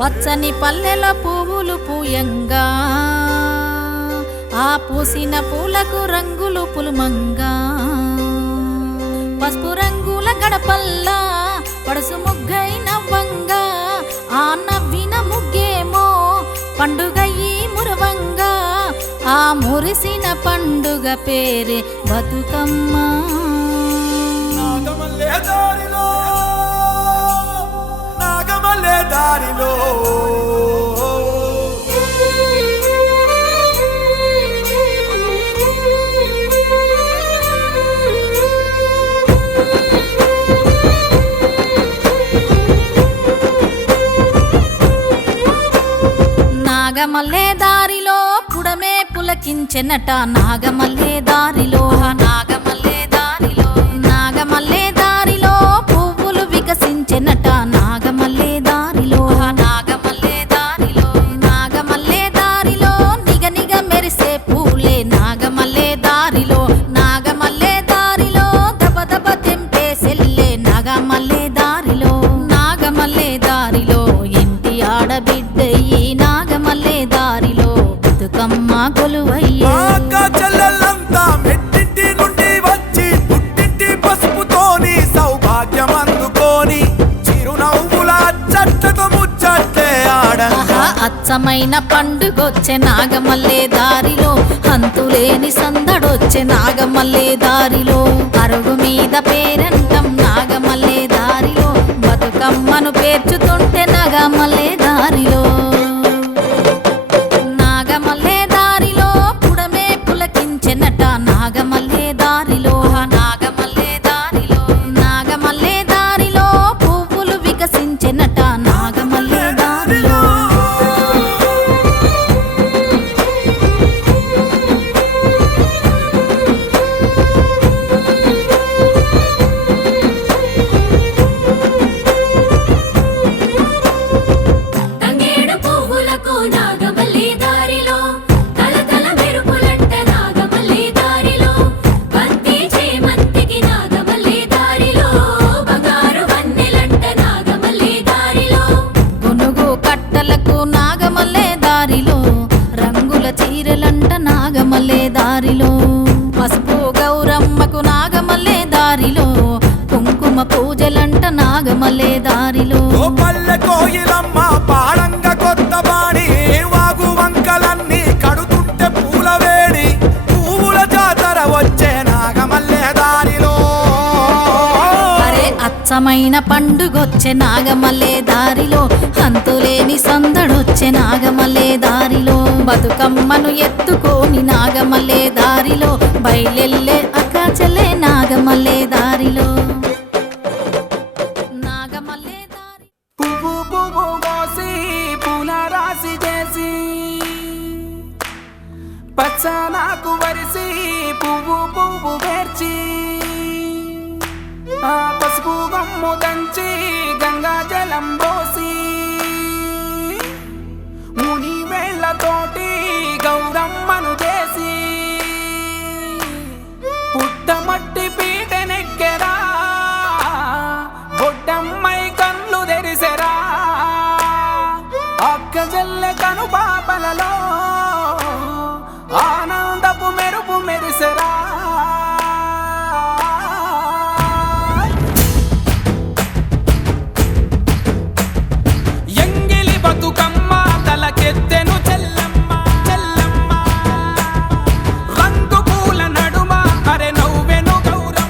పచ్చని పల్లెల పువ్వులు పూయంగా ఆ పూసిన పూలకు రంగులు పులుమంగా పసుపు రంగుల గడపల్లా పడుసు ముగ్గై నవ్వంగా ఆ నవ్విన ముగ్గేమో పండుగయి మురవంగా ఆ మురిసిన పండుగ పేరే బతుకమ్మ. నాగమల్లె దారిలో నాగమల్లె దారిలో నాగమల్లె దారిలో పుడమే పులకించెనట నాగమల్లె దారిలో నాగమల్లె దారిలో నాగమల్లె దారిలో పువ్వులు వికసించెనట నాగమల్లె దారిలో నాగమల్లె దారిలో నాగమల్లె దారిలో నిగనిగ మెరిసే పూలే నాగమల్లె దారిలో నాగమల్లె దారిలో దబ దబ తెంపే సెల్లే నాగమల్లె దారిలో నాగమల్లె దారిలో ఇంటి ఆడబిడ్డయి నాగమల్లె దారిలో బతుకమ్మ కొలువయ్యే. చెల్లెళ్ళంతా మెట్టింటి నుండి వచ్చి పుట్టింటి పసుపుతోని సౌభాగ్యం అందుకోని చిరునవ్వుల చెట్లతో ముచ్చట్లే ఆడంగా అచ్చమైన పండుగొచ్చే నాగమల్లె దారిలో అంతులేని సందడొచ్చే నాగమల్లె దారిలో అరుగు మీద పేరంటం నాగమల్లె దారిలో బతుకమ్మను పేర్చుతుంటే నాగమల్లె దారిలో నాగమల్లె దారిలో పుడమే పులకించెనట నాగమల్లె దారిలో నాగమల్లె దారిలో నాగమల్లె దారిలో పువ్వులు వికసించెనట నాగమల్లె దారిలో తంగేడు పువ్వులకు నాగమల్లె దారిలో తలతల మెరుపులంట నాగమల్లె దారిలో బంతి చేమంతికి నాగమల్లె దారిలో బంగారు వన్నెలంట నాగమల్లె దారిలో గునుగు కట్టలకు నాగమల్లె దారిలో రంగుల చీరలంట నాగమల్లె దారిలో పసుపు గౌరమ్మకు నాగమల్లె దారిలో కుంకుమ పూజలంట నాగమల్లె దారిలో ఓ పల్లె కోయిలమ్మ పాడంగ కొత్త బాణి వాగు వంకలన్నీ కడుతుంటే పూల వేడి పువ్వుల జాతర వచ్చే నాగమల్లె దారిలో అరే అచ్చమైన పండుగొచ్చే నాగమల్లె దారిలో అంతులేని సందడొచ్చే నాగమల్లె దారిలో బతుకమ్మను ఎత్తుకోని నాగమల్లె దారిలో బయలెల్లే అక్క చెల్లె నాగమల్లె దారిలో నాగమల్లె దారి పువ్వు పువ్వు కోసి పూల రాసి చేసి పచ్చ నాకు వరిసి పువ్వు పువ్వు పేర్చి ఆ పసుపు గమ్ము దంచి గంగా జలం పోసి ముని వేళ్ళతోటి గౌరమ్మను చేసి పుట్టమట్టి పీటనెక్కెరా బొడ్డమ్మై కన్ను తెరిసెరా అక్క జల్లె కను పాపలలో ఆనందపు మెరుపు మెరిసెరా ఎంగిలి బతుకమ్మ తలకెత్తెను చెల్లమ్మ చెల్లమ్మ రంగు పూల నడుమ అరె నవ్వెను గౌరమ్మ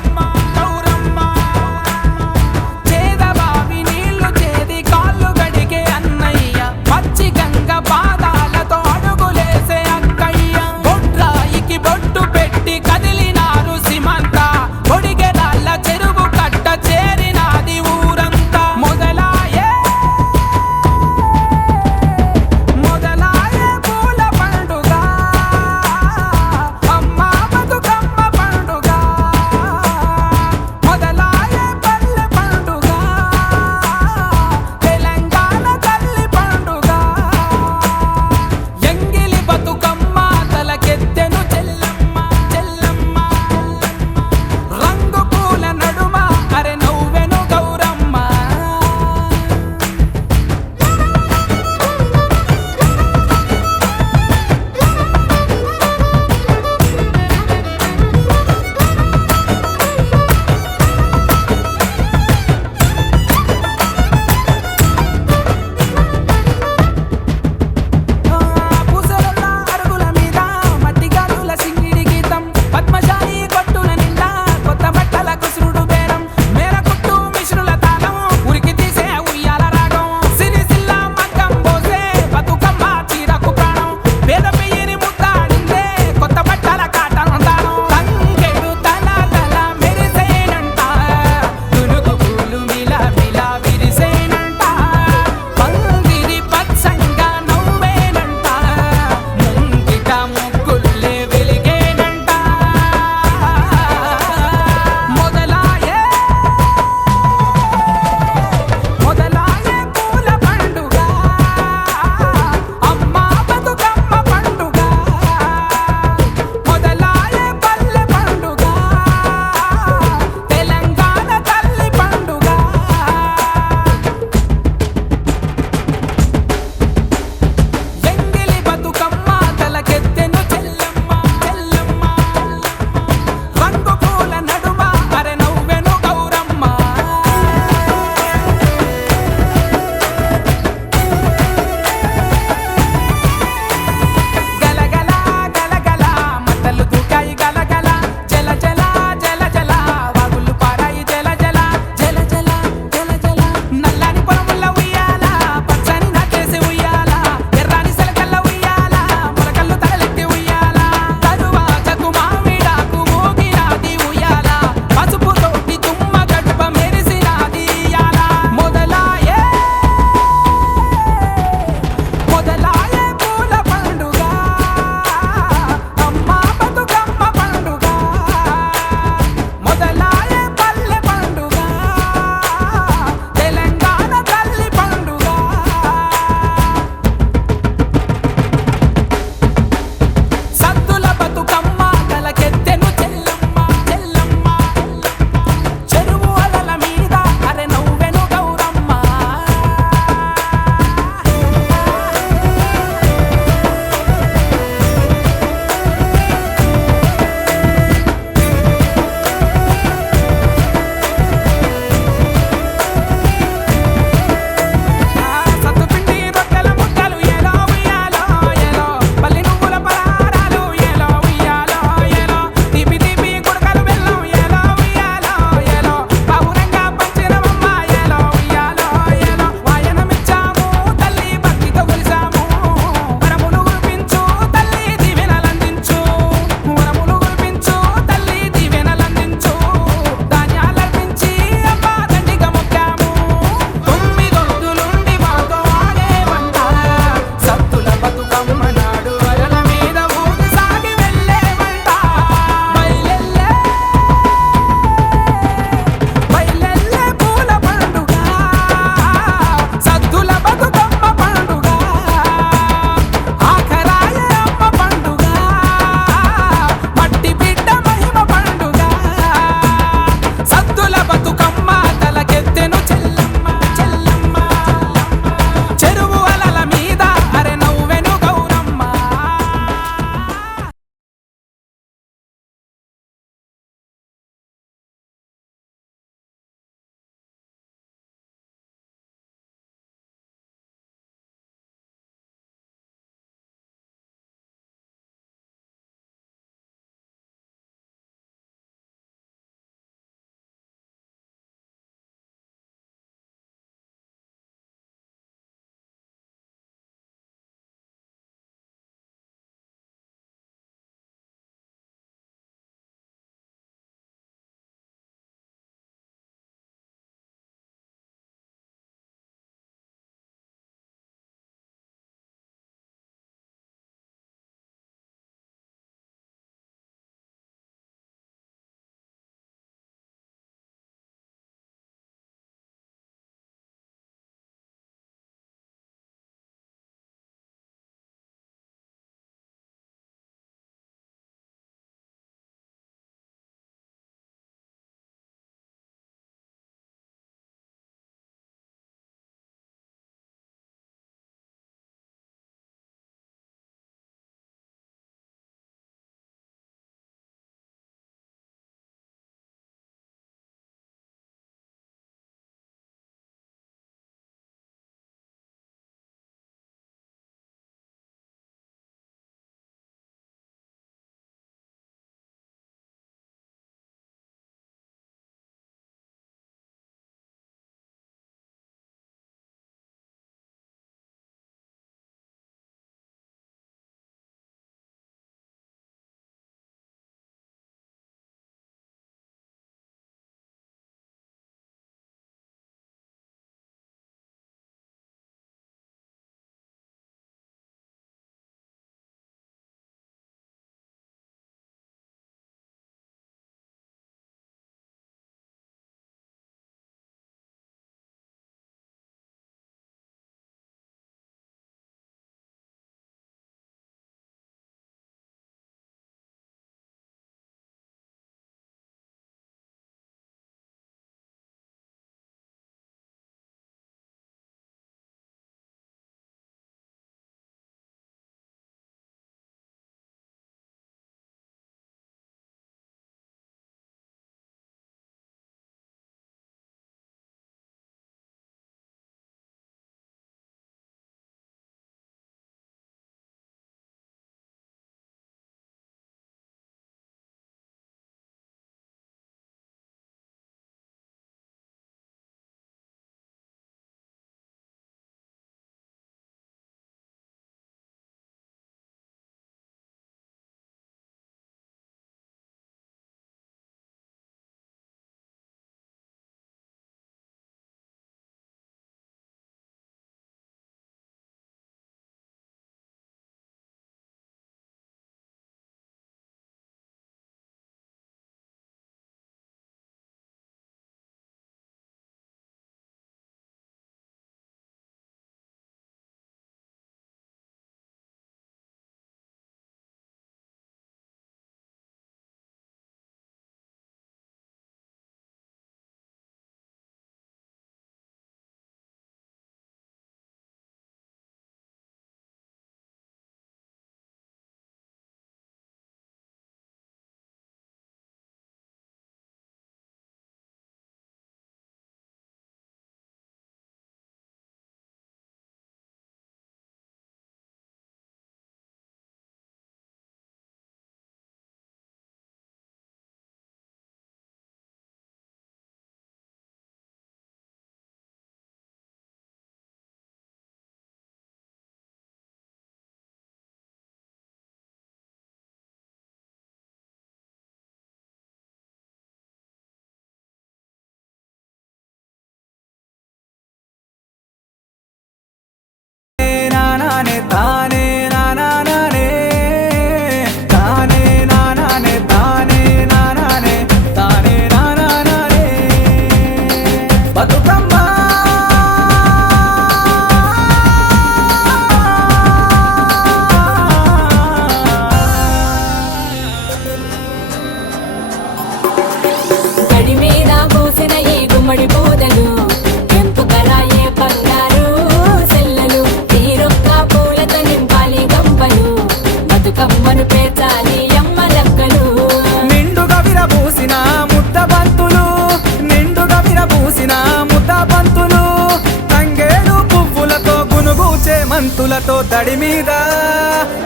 పూలతో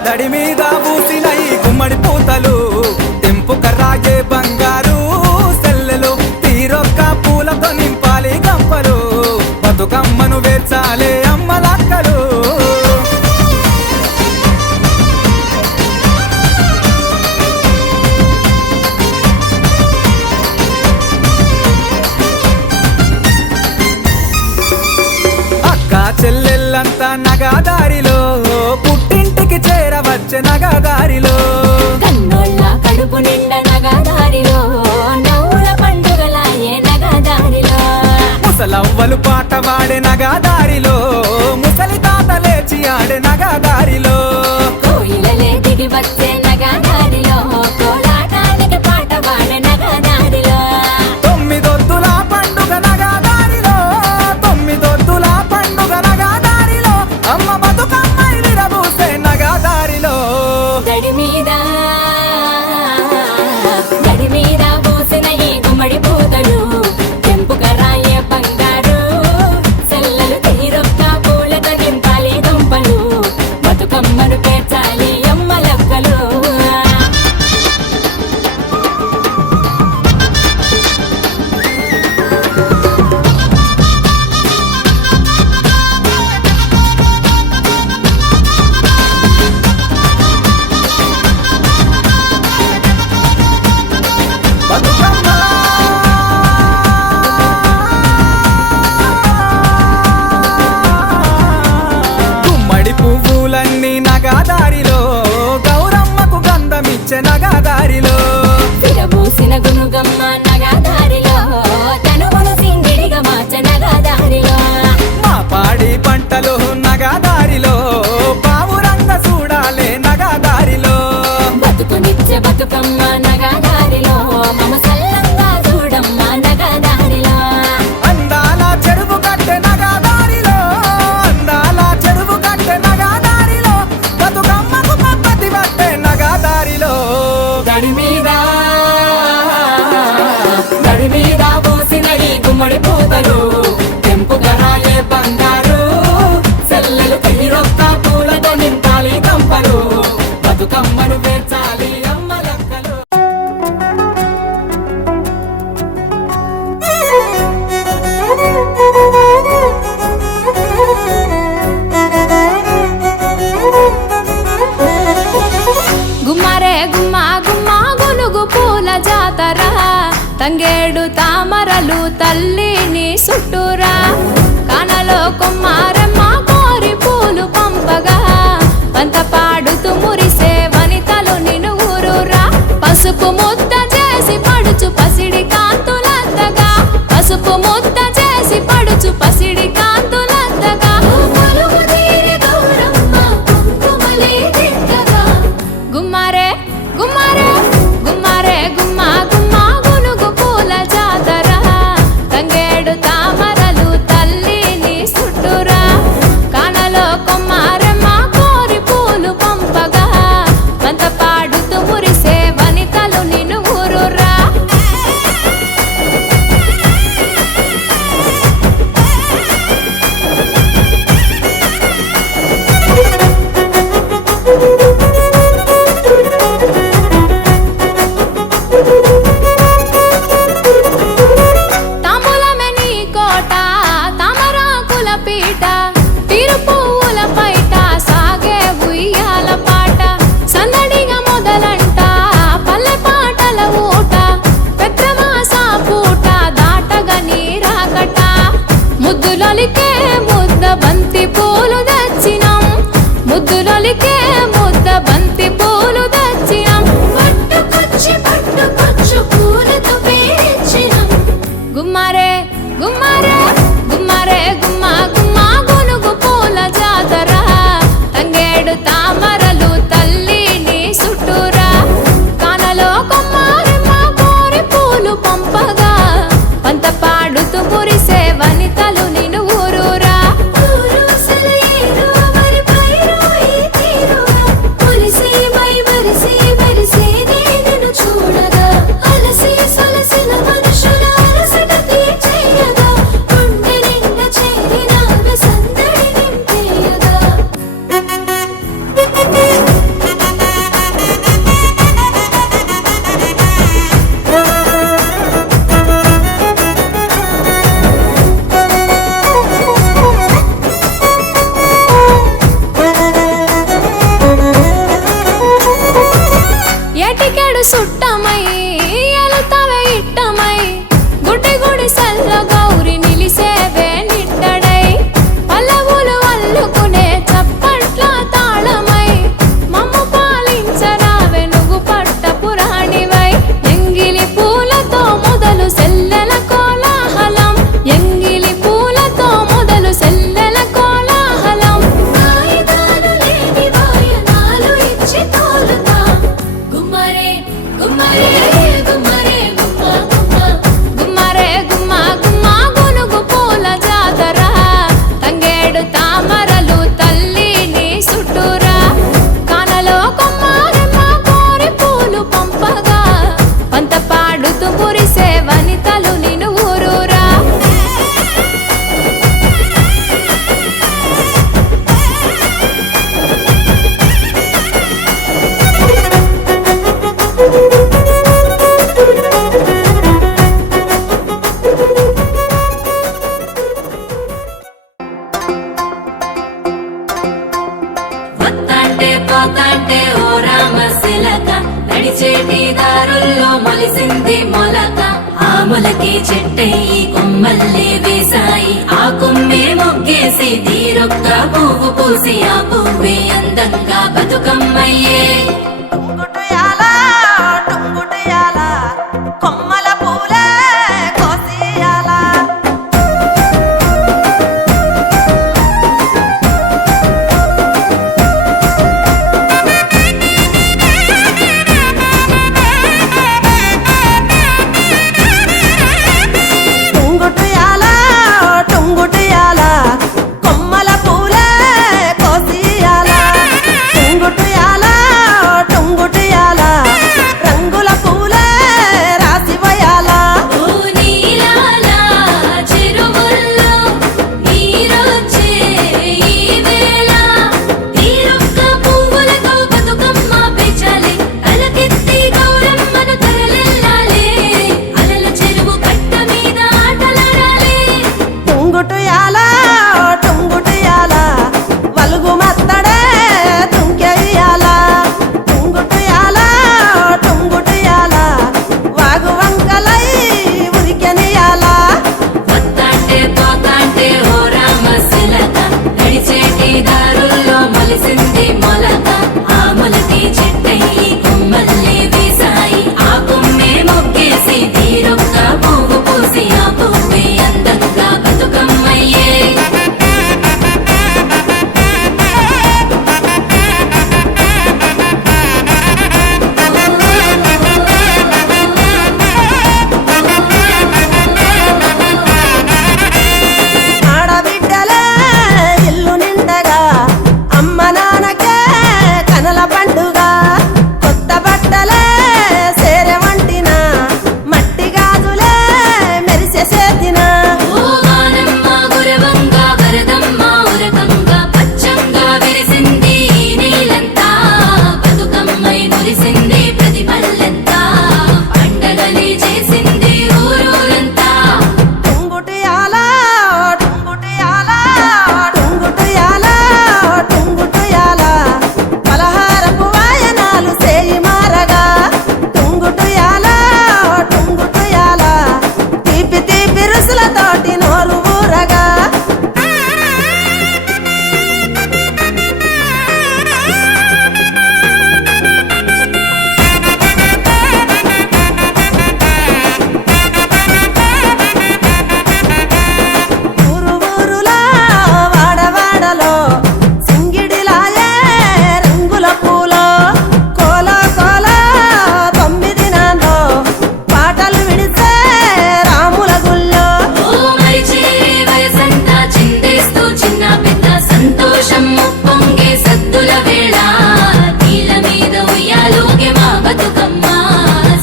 దడి మీద పూసిన ఈ గుమ్మడి పూతలు తెంపు కర్రాగే బంగారు సెల్లెలు తీరొక్క పూలతో నింపాలి గంపలు బతుకమ్మను వేర్చాలే అమ్మలక్కలు చెల్లెళ్ళంతా నగాదారిలో పుట్టింటికి చేరవచ్చే నగాదారిలో కన్నోళ్ళ కడుపు నిండా నగదారిలో నవ్వుల పండుగలాయే నగదారిలో ముసలవ్వలు పాట వాడే నగాదారిలో ముసలి తాత లేచి ఆడే నగాదారిలో కోయిలలే దిగి వచ్చే నగదారిలో కోలాటానికి పాట పాడే నగదారిలో తొమ్మిదొద్దుల పండుగ నగాదారిలో తొమ్మిదొద్దుల పండుగ నగాదారిలో అమ్మ బతుకమ్మ విరబూసే నగాదారిలో దడి మీద పోసిన ఈ గుమ్మడి పూతలు తెంపుక రాయే బంగారు సెల్లలు తీరొక్క పూలతో నింపాలి దుంపలు బతుకమ్మను పేర్చాలి అమ్మలక్కలు బతుకమ్మ గుమ్మడి పువ్వులన్నీ నగాదారిలో గౌరమ్మకు గంధమిచ్చే నగాదారిలో విరబూసిన గునుగమ్మ నగదారిలో తనువును సింగిడిగా మార్చ నగదారిలో మా పాడి పంటలు నగాదారిలో పావురంగ చూడాలే నగాదారిలో బతుకునిచ్చే బతుకమ్మ నగదారిలో మమ సల్లంగా చూడమ్మ నగదారిలో అందాల చెరువు కట్టె నగాదారిలో అందాల చెరువు కట్టె నగాదారిలో బతుకమ్మకు పప్పతి పట్టే నగాదారిలో దడి మీద పోసిన ఈ గుమ్మడి పూతలు తెంపుక రాయే బంగారు సెల్లెలు తీరొక్క పూలతో నింపాలి కంపలు బతుకమ్మను పేర్చాలి అమ్మలక్కలు గుమ్మరే గుమ్మ గుమ్మ గునుగు పూల జాతర తంగేడు తామరలు తల్లిని సుట్టురా కానలో కుమ్మారమ్మ కోరి పూలు పంపగా పంత పాడుతూ మురిసే వనితలు నినుగురురా పసుపు ముద్ద చేసి పడుచు పసిడి కాంతులంతగా పసుపు ముద్ద చేసి పడుచు పసిడి కాంతులంతగా పలువు తీరి గౌరమ్మ కుంకుమలే దిక్కగా గుమ్మరే గుమ్మరే గుమ్మరే గుమ్మ గుమ్మ గునుగు పూల జాతర తంగేడు తామరలు తల్లిని సుట్టురా కానలో కొమ్మారమ్మ కోరి పూలు పంపగా పంత పాడుతూ మురిసే వనితలు నిన్ను కవితలు నిన్ను ఊరూరా వత్తంటే పోతంటే ఓ రామశిలక నడిచేటి దారుల్లో మొలిసింది మొలక ఆ మొలకి చెట్టయి కొమ్మల్లే వేసాయి ఆ కొమ్మే మొగ్గేసి తీరొక్క పువ్వు పూసి ఆ పువ్వే అందంగా బతుకమ్మయ్యే టుంగుటయాల టుంగుటయాల కొమ్మల పూలే కోసియాల టుంగుటయాల టుంగుటయాల కొమ్మల పూలే కోసియాల టుంగుటయాల టుంగుటయాల రంగుల పూలే రాసివయాల ఓ నీలాల చెరువుల్లో నీరొచ్చే ఈ వేళ తీరొక్క పువ్వులతో బతుకమ్మ పెంచాలి తలకెత్తి గౌరమ్మను తరలిల్లాలి అలల చెరువు కట్ట మీద ఆటలాడాలి టుంగుటయాల టుంగుటయాల వలుగు మత్తడే తుంకెయ్యాల టుంగుటయాల టుంగుటయాల వాగు వంకలై ఉరికెనియాల వత్తంటే పోతంటే ఓ రామశిలక నడిచేటి దారుల్లో మొలిసింది మొలక ఆ మొలకి చెట్టయి కొమ్మల్లే వేసాయి ఆ కొమ్మే మొగ్గేసి తీరొక్క పువ్వు పూసి ఆ పువ్వే అందంగా బతుకమ్మయ్యే ఆడబిడ్డలే ఇల్లు నిండగా అమ్మ నాన్నకే కనల పండుగ కొత్త బట్టలే సేరె వంటిన మట్టి గాజులే మెరిసె చేతిన ఓ వానమ్మ గురవంగ వరదమ్మ ఉరకంగ పచ్చంగా విరిసింది ఈ నీలంతా బతుకమ్మై మురిసింది ప్రతి పల్లెంతా పండగలే చేసింది ఊరూరంతా టుంగుటయాల టుంగుటయాల టుంగుటయాల టుంగుటయాల పలహారపు వాయనాలు సేయి మారగా టుంగుటయాల టుంగుటయాల తీపి తీపి రుసులతోటి నోరు ఊరగా ఊరు ఊరులో వాడవాడలో సింగిడిలాయే రంగుల పూలో కోల కోల 9 నాలో పాటలు విడిసే రాముల గుళ్ళో ఓ మరిచే వయసంతా చిందేస్తూ చిన్న పెద్ద సంతోషం పొంగే సద్దుల వేళ నీళ్ళ మీద ఉయ్యాలోగే మా బతుకమ్మ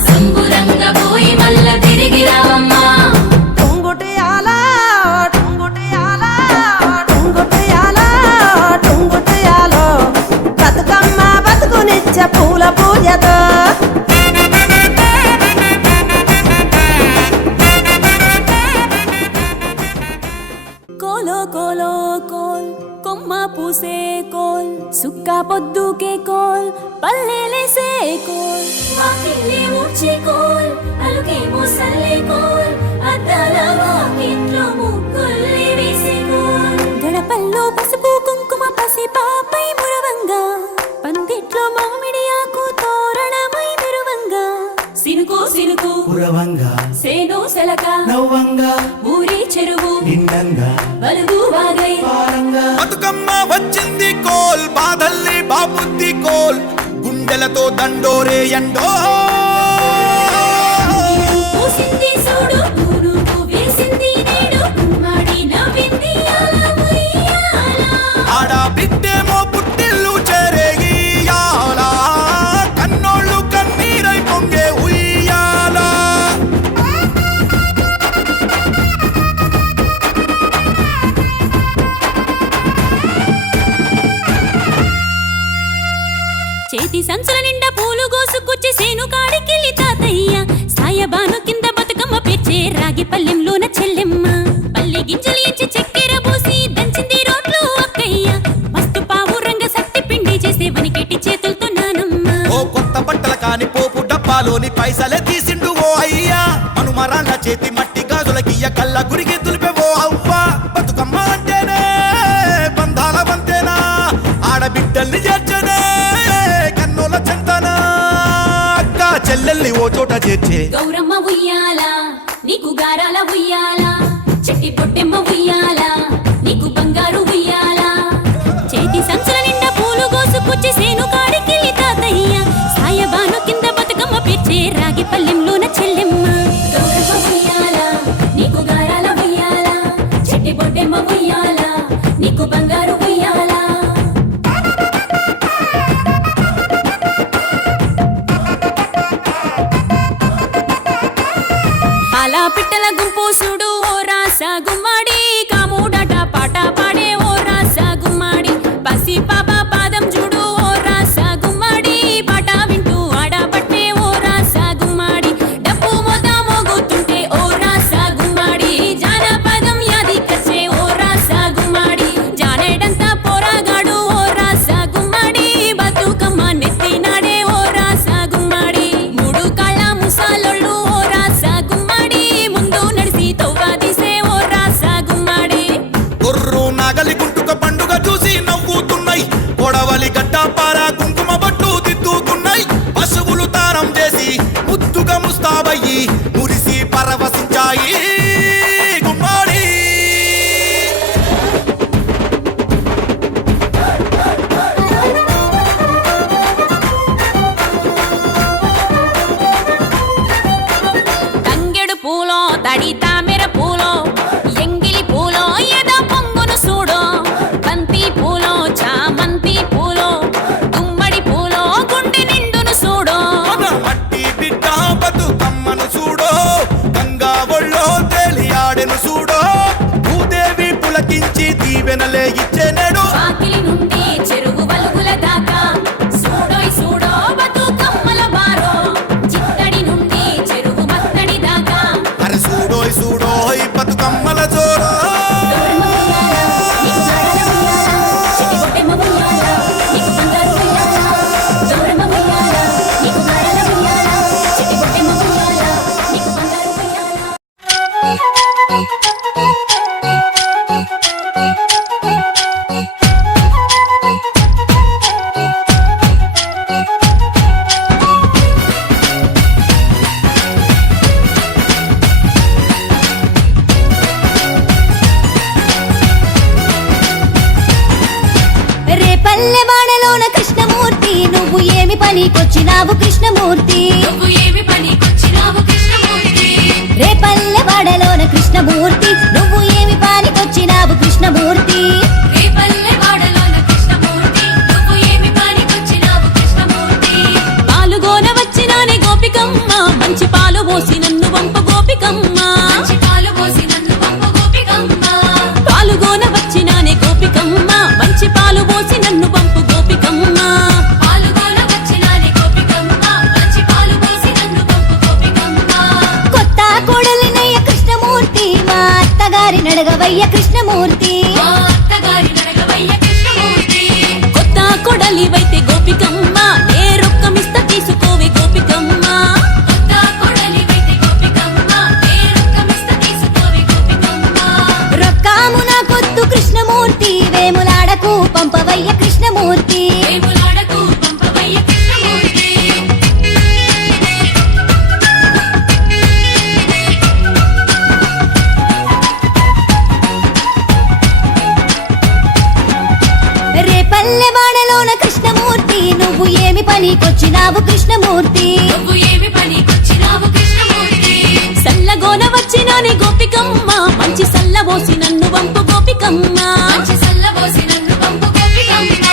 సంబురంగా పోయి మల్ల తిరిగి రావమ్మా టుంగుటయాల టుంగుటయాల టుంగుటయాల టుంగుటయాలో బతుకమ్మ బతుకునిచ్చే పూల పూజతో కోలో కోలో కోల్ కొమ్మ పూసే కోల్ సుక్క పొద్దుకే coal పల్లెలేసే coal వాకిళ్ళే ఊడ్చే coal అలుగేమో Salle coal అద్దాల వాకిట్లో ముగ్గుల్లే వేసే కోల్ గడపల్లో పసుపు కుంకుమ పసి పాపై మురవంగా పందిట్లో మామిడి ఆకు తోరణమై మెరువంగా సినుకు సినుకు పురవంగా సేను సెలక నవ్వంగా ఊరి చెరువు నిండంగా వలుగు వాగై పారంగా బతుకమ్మ వచ్చింది కోల్ బాధల్ని బాబుద్ది కోల్ గుండెలతో దండోరే ఎండో పూసింది చూడు పూనుకు వేసింది నేడు గుమ్మడి నవ్వింది అలా ఉయ్యాల ఆడ బిడ్డేమో పుట్టిల్లు చెరేగియాల కన్నోళ్ళు కన్నీరై పొంగే ఉయ్యాల సంచుల నిండా పూలు గోసుకొచ్చి సేను కాడికెళ్ళి తాతయ్య సాయబాను కింద బతుకమ్మ పెచ్చే రాగి పల్లెంలోన చెల్లెమ్మ పల్లె గింజలు ఇచ్చి చక్కెర పోసి దంచింది రోడ్లు అక్కయ్య మస్తు పావు రంగ సత్తి పిండి చేసే వనికెట్టి చేతులతో నానమ్మ ఓ కొత్త బట్టల కాని పోపు డబ్బాలోని పైసలే తీసిండు ఓ అయ్యా మనుమరాళ్ళ చేతి మట్టి గాజులకియ్య కళ్ళ గురికి తులిపేవో అవ్వ బతుకమ్మ అంటేనే బంధాల వంతేనా ఆడబిడ్డల్ని చేర్చనే కన్నుల చెంతనా అక్క చెల్లెల్ని ఓ చోట చేర్చే గౌరమ్మ ఉయ్యాల నీకు గారాల ఉయ్యాల చెట్టి పొట్టెమ్మ ఉయ్యాల నీకు బంగారు ఉయ్యాల చేతి సంచుల నిండా పూలు గోసుకొచ్చి సేను కాడికెళ్ళి తాతయ్య సాయబాను కింద బతుకమ్మ పెచ్చే రాగి పల్లెంలోన చెల్లెమ్మ గౌరమ్మ ఉయ్యాల నీకు గారాల ఉయ్యాల చెట్టి పొట్టెమ్మ ఉయ్యాల నీకు బంగారు ఉయ్యాల అలా పిట్టల గుంపు చూడు ఓ రాస గుమ్మడి కాముడట పాట పాడే ఓ రాస గుమ్మడి పసి పాప పాదం చూడు ఓ రాస గుమ్మడి పాట వింటూ ఆడబట్టే ఓ రాస గుమ్మడి డప్పు మోత మోగుతుంటే ఓ రాస గుమ్మడి జానపదం యాదికొచ్చే ఓ రాస గుమ్మడి జానేడంతా పోరాగాడు ఓ రాస గుమ్మడి బతుకమ్మ నెత్తినాడే ఓ రాస గుమ్మడి మూడు కాళ్ళ ముసాలొళ్ళు ఓ రాస గుమ్మడి ముందు నడిసి తవ్వాదిసే ఓ రాస గుమ్మడి గుర్రు నాగలి గుంటుక పండుగ చూసి నవ్వుతున్నాయి కొడవలి గడ్డ పారా కుంకుమ బట్టు దిద్దుకున్నాయి పశువులు తారం చేసి ముద్దుగా ముస్తాబయ్యి మురిసి పరవశించాయి గుమ్మాడి తంగెడు పూలో తడి తామెర పూలో ఎంగిలి పూలో ఎద పొంగును చూడో బంతి పూలో చామంతి పూలో గుమ్మడి పూలో గుండె నిండును చూడో మన మట్టి బిడ్డ బతుకమ్మను చూడో గంగా ఒళ్ళో తేలియాడెను చూడో భూదేవి పులకించి దీవెనలే ఇచ్చెనేడు ఆకిలి నుండి చెరువు వలుగుల దాకా సూడోయ్ సూడో బతుకమ్మల బారో చిత్తడి నుండి చెరువు మత్తడి దాకా అరే చూడోయ్ చూడోయ్ బతుకమ్మల జోరో గౌరమ్మ ఉయ్యాల నీకు గారాల ఉయ్యాల చెట్టి పొట్టెమ్మ ఉయ్యాల నీకు బంగారు ఉయ్యాల గౌరమ్మ ఉయ్యాల నీకు గారాల ఉయ్యాల చెట్టి పొట్టెమ్మ ఉయ్యాల నీకు బంగారు ఉయ్యాల రేపల్లె వాడలోన కృష్ణమూర్తి నువ్వు ఏమి పనికొచ్చినావు కృష్ణమూర్తి నువ్వు ఏమి పనికొచ్చినావు కృష్ణమూర్తి రేపల్లె వాడలోన కృష్ణమూర్తి నువ్వు ఏమి పనికొచ్చినావు కృష్ణమూర్తి రేపల్లె వాడలోన కృష్ణమూర్తి నువ్వు ఏమి పనికొచ్చినావు కృష్ణమూర్తి పాలుగోన వచ్చినానే గోపికమ్మ మంచి పాలు పోసి నన్ను వంప గోపికమ్మ మంచి పాలు పోసి నన్ను పంపు గోపికమ్మ పాలుగోన వచ్చినానే గోపికమ్మ మంచి పాలు పోసి నన్ను వంపు గోపికమ్మ పాలుగోన వచ్చినానే గోపికమ్మ మంచి పాలు పోసి నన్ను పంపు గోపికమ్మ కొత్త కోడలినయ్య కృష్ణమూర్తి మా అత్తగారి నడగవయ్య కృష్ణమూర్తి మా అత్తగారి నడగవయ్య కృష్ణమూర్తి కొత్త కొడలివైతే గోపికమ్మ నే రొక్కమిస్త తీసుకోవే గోపికమ్మ కొత్త కొడలివైతే గోపికమ్మ నే రొక్కమిస్త తీసుకోవే గోపికమ్మ రొక్కామున కొత్తు కృష్ణమూర్తి వేములాడకు పంపవయ్య కృష్ణమూర్తి వేములాడకు పంపవయ్య కృష్ణమూర్తి రేపల్లె వాడలోన కృష్ణమూర్తి నువ్వు ఏమి పనికొచ్చినావు కృష్ణమూర్తి నువ్వు ఏమి పనికొచ్చినావు కృష్ణమూర్తి సల్లగోన వచ్చినానే గోపికమ్మ మంచి సల్ల పోసి నన్ను వంపు గోపికమ్మ మంచి సల్ల పోసి నన్ను పంపు గోపికమ్మ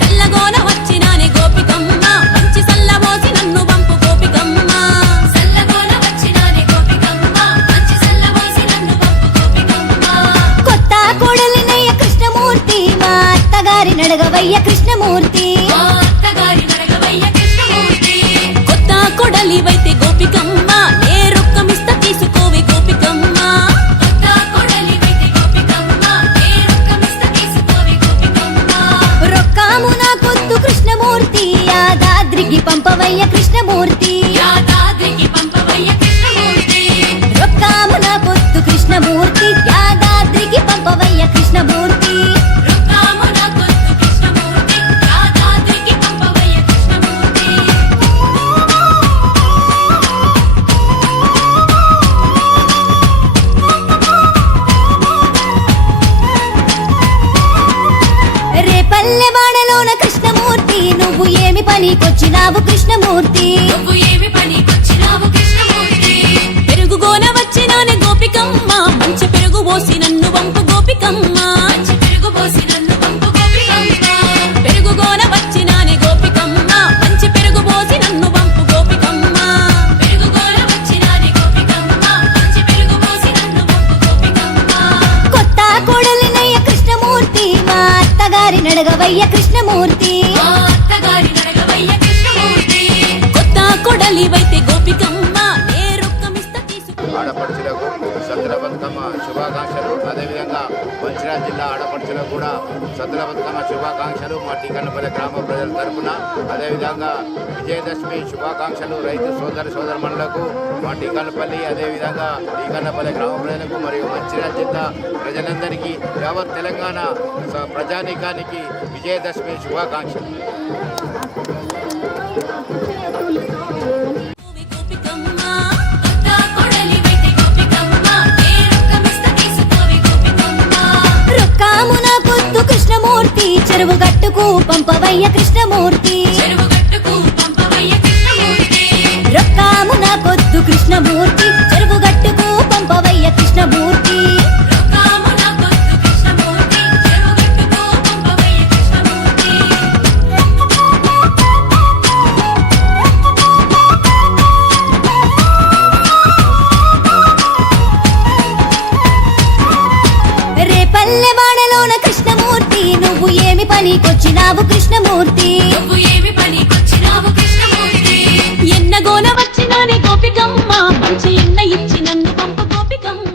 సల్లగోన వచ్చినానే గోపికమ్మ మంచి సల్ల పోసి నన్ను వంపు గోపికమ్మ సల్లగోన వచ్చినానే గోపికమ్మ మంచి సల్ల పోసి నన్ను పంపు గోపికమ్మ కొత్త కోడలినయ్య కృష్ణమూర్తి మా అత్తగారి నడగవయ్య కృష్ణమూర్తి మా అత్తగారి నడగవయ్య పనికొచ్చినావు కృష్ణమూర్తి నువ్వు ఏమి పనికొచ్చినావు కృష్ణమూర్తి పెరుగుగోన వచ్చినానే గోపికమ్మ మంచి పెరుగు పోసి నన్ను వంపు గోపికమ్మ మంచి పెరుగు పోసి నన్ను పంపు గోపికమ్మ పెరుగుగోన వచ్చినానే గోపికమ్మ మంచి పెరుగు పోసి నన్ను వంపు గోపికమ్మ పెరుగు గోల వచ్చినాని గోపికమ్మ మంచి పెరుగు పోసి నన్ను పంపు గోపికమ్మ కొత్త కోడలినయ్య కృష్ణమూర్తి మా అత్తగారి నడగవయ్య కృష్ణమూర్తి మా అత్తగారి నడగవయ్య కృష్ణమూర్తి కొత్త కొడలివైతే గోపికమ్మ నే రొక్కమిస్త తీసుకో ఆడపడుచులకు సద్దుల బతుకమ్మ శుభాకాంక్షలు. అదేవిధంగా మంచిర్యాల జిల్లా ఆడపడుచులకు కూడా సద్దుల బతుకమ్మ శుభాకాంక్షలు మా టీకన్నపల్లి గ్రామ ప్రజల తరఫున. అదేవిధంగా విజయదశమి శుభాకాంక్షలు రైతు సోదరమణులకు మా టీకన్నపల్లి, అదేవిధంగా టీకన్నపల్లి గ్రామ ప్రజలకు మరియు మంచిర్యాల జిల్లా ప్రజలందరికీ యావత్ తెలంగాణ ప్రజానీకానికి విజయదశమి శుభాకాంక్షలు. గోపికమ్మ కొత్త కొడలివైతే గోపికమ్మ ఏ రొక్కమిస్త తీసుకోవి గోపికమ్మ రొక్కామున పొద్దు కృష్ణమూర్తి చెరువు గట్టుకు పంపవయ్య కృష్ణమూర్తి చెరువు గట్టుకు పంపవయ్య కృష్ణమూర్తి రొక్కామున పొద్దు కృష్ణమూర్తి చెరువు గట్టుకు పంపవయ్య కృష్ణమూర్తి రొక్కామున పొద్దు కృష్ణమూర్తి చెరువు గట్టుకు పంపవయ్య కృష్ణమూర్తి రేపల్లె వాడలోన కృష్ణమూర్తి నువ్వు ఏమి పనికొచ్చినావు కృష్ణమూర్తి నువ్వు ఏమి పనికొచ్చినావు కృష్ణమూర్తి ఎన్నగోన వచ్చినానే గోపికమ్మ మంచి ఎన్న ఇచ్చి నన్ను పంపు గోపికమ్మ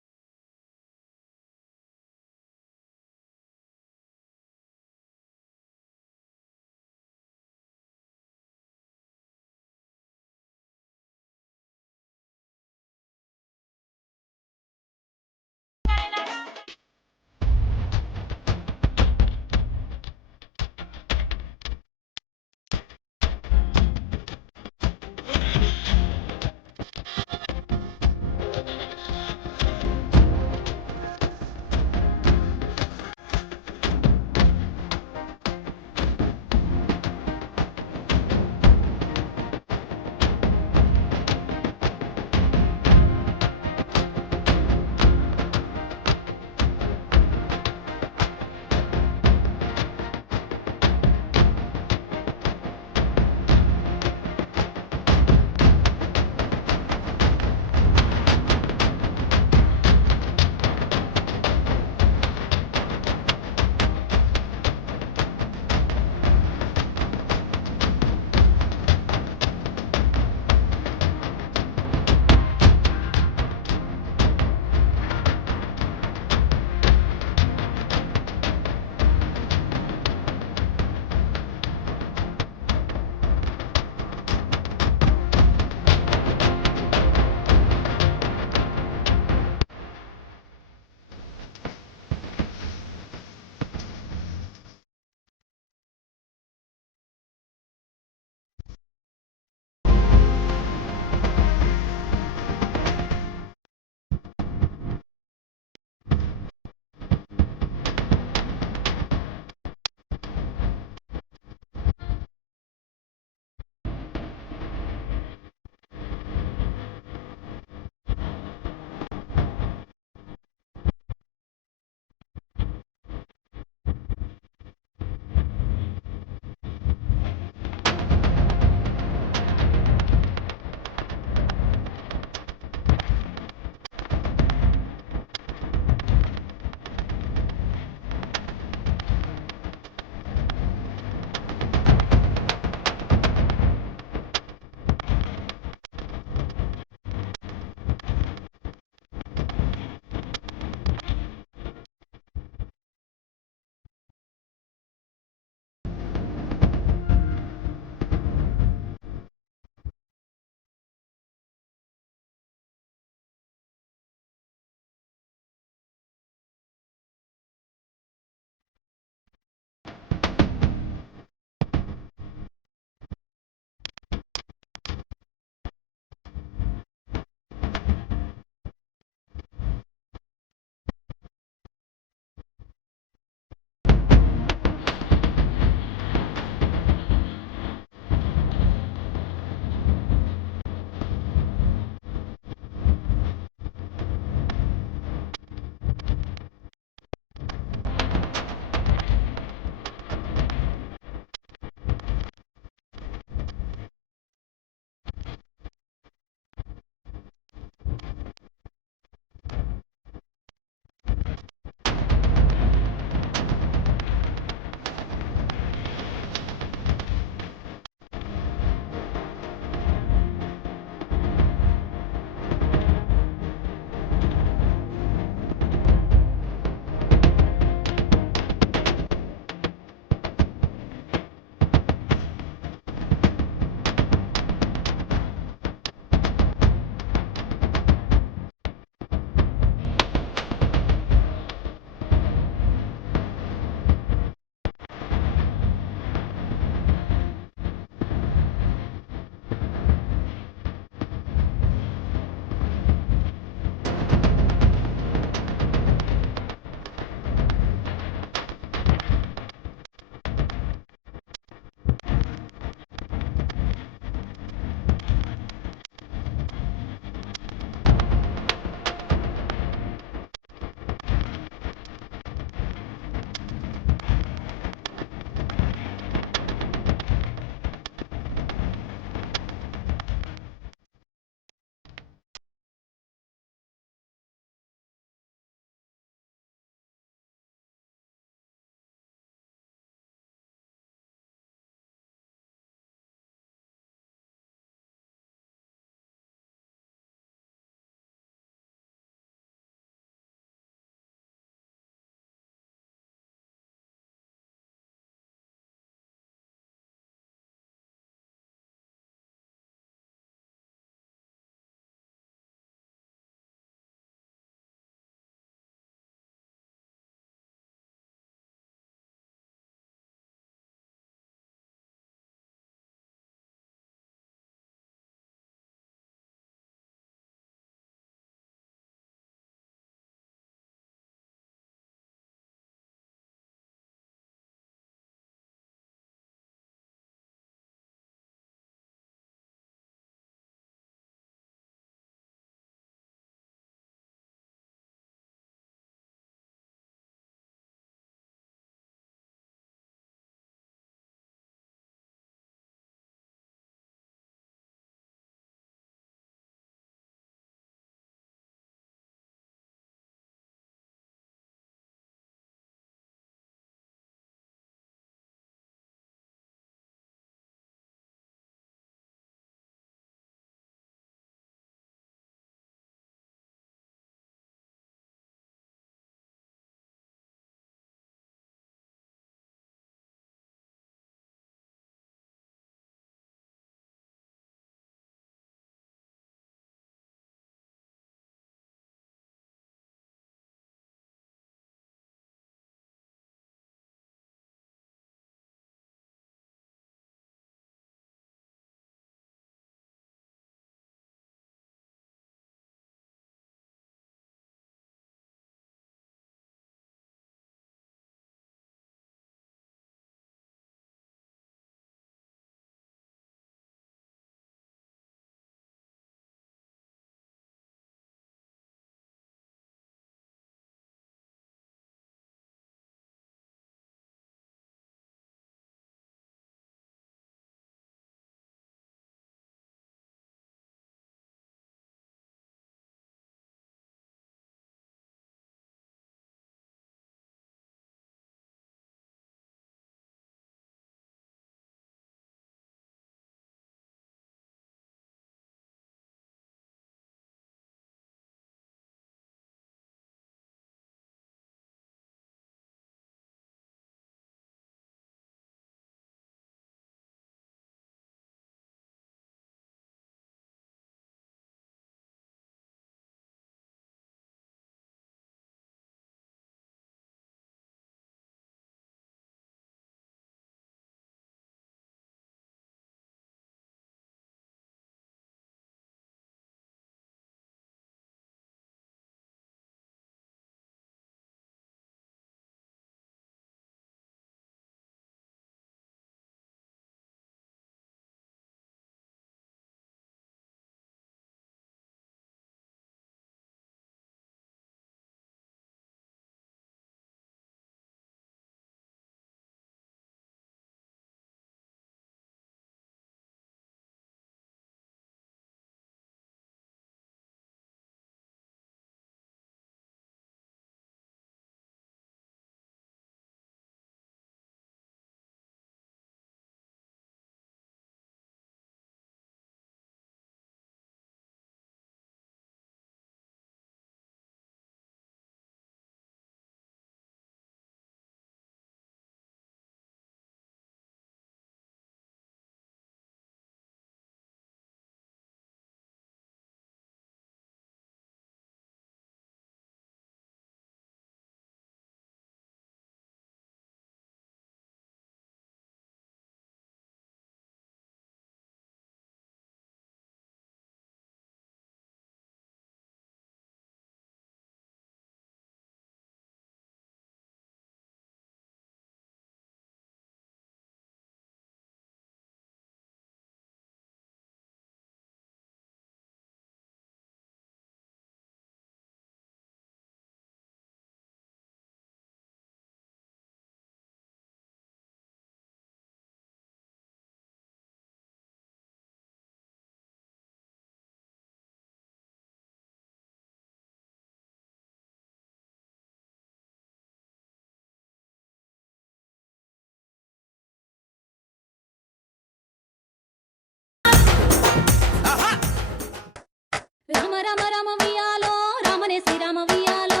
రామ రామ ఉయ్యాలో రామనే శ్రీరామ ఉయ్యాలో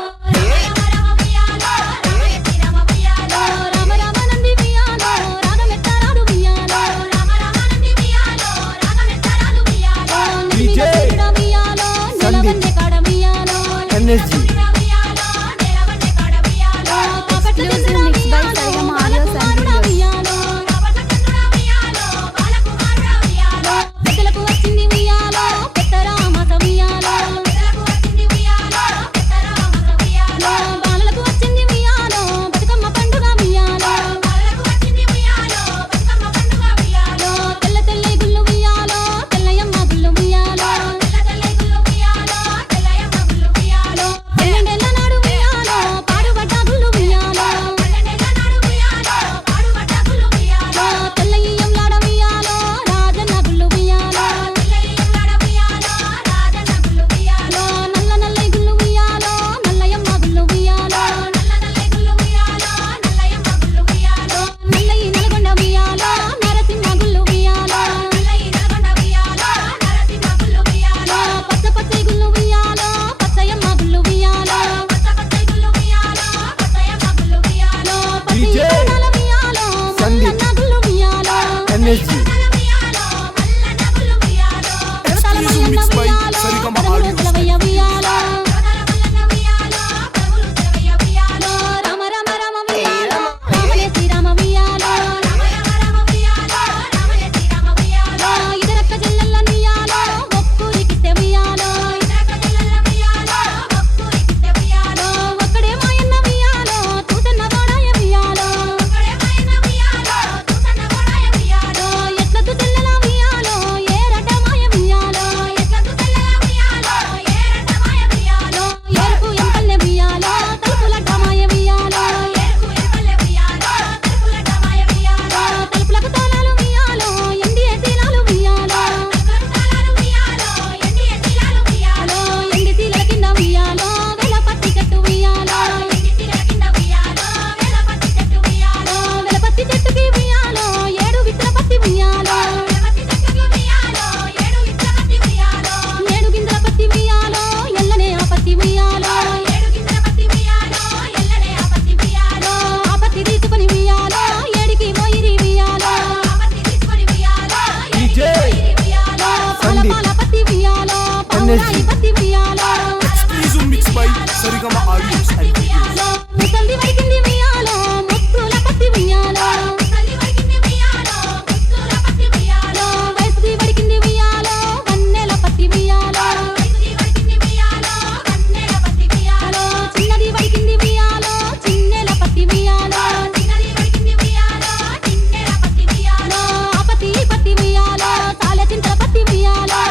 రామ రామ నంది ఉయ్యాలో రాగమెత్తరాదు ఉయ్యాలో DJ నెలవన్నె కాడ ఉయ్యాలో energy Exclusive mix by Sargama Audio and Videos. పెద్దలకు వచ్చింది ఉయ్యాలో పెద్దరామత ఉయ్యాలో బాలలకు వచ్చింది ఉయ్యాలో బతుకమ్మ పండుగ ఉయ్యాలో తెల్ల తెల్ల గుళ్ళు ఉయ్యాలో తెల్లయమ్మ గుళ్ళు ఉయ్యాలో పన్నెండేళ్ల నాడు ఉయ్యాలో పాడుబడ్డ గుళ్ళు ఉయ్యాలో తెల్లయ్యంలాడ ఉయ్యాలో రాజన్న గుళ్ళు ఉయ్యాలో నల్ల నల్లై గుళ్ళు ఉయ్యాలో నల్లయమ్మ గుళ్ళు ఉయ్యాలో నల్లయి నల్గొండ ఉయ్యాలో నరసింహ గుళ్ళు ఉయ్యాలో పచ్చ పచ్చై గుళ్ళు ఉయ్యాలో పచ్చయమ్మ గుళ్ళు ఉయ్యాలో పచ్చయి కోణాల ఉయ్యాలో మల్లన్న గుళ్ళు ఉయ్యాలో energy Exclusive mix by Sargama Audio. Rama Rama Rama ఉయ్యాలో రామనే శ్రీరామ ఉయ్యాలో ఇదరక్క చెల్లెల్ల ఉయ్యాలో ఒక్కూరికిస్తే ఉయ్యాలో ఒక్కడే మాయన్న ఉయ్యాలో చూసన్న వాడాయ ఉయ్యాలో ఎట్లదు చెల్లెల ఉయ్యాలో ఏరట మాయ ఉయ్యాలో ఏరుకు ఎంపల్లె ఉయ్యాలో తలుపులడ్డ మాయ ఉయ్యాలో తలుపులకు తాళాలు ఉయ్యాలో ఎండియ తీరాలు ఉయ్యాలో ఎండి తీరల కింద ఉయ్యాలో వెలపత్తి చెట్టు ఉయ్యాలో వెలపత్తి చెట్టుకి ఉయ్యాలో ఏడు విత్తల పత్తి ఉయ్యాలో ఏడు గింజల పత్తి ఉయ్యాలో ఎల్లనే ఆ పత్తి ఉయ్యాలో ఆ పత్తి తీసుకొని ఉయ్యాలో ఏడికి మోయిరి ఉయ్యాలో DJ పాల పాల పత్తి ఉయ్యాలో పావురాయి పత్తి ఉయ్యాలో Exclusive mix by Sargama Audio and Videos. ముసలి వరికింది ఉయ్యాలో ముత్తుల పత్తి ఉయ్యాలో వయసుది వరికింది ఉయ్యాలో వన్నెల పత్తి ఉయ్యాలో చిన్నది వరికింది ఉయ్యాలో చిన్నెల పత్తి ఉయ్యాలో ఆ పత్తి ఉయ్యాలో తాళ చింతల పత్తి ఉయ్యాలో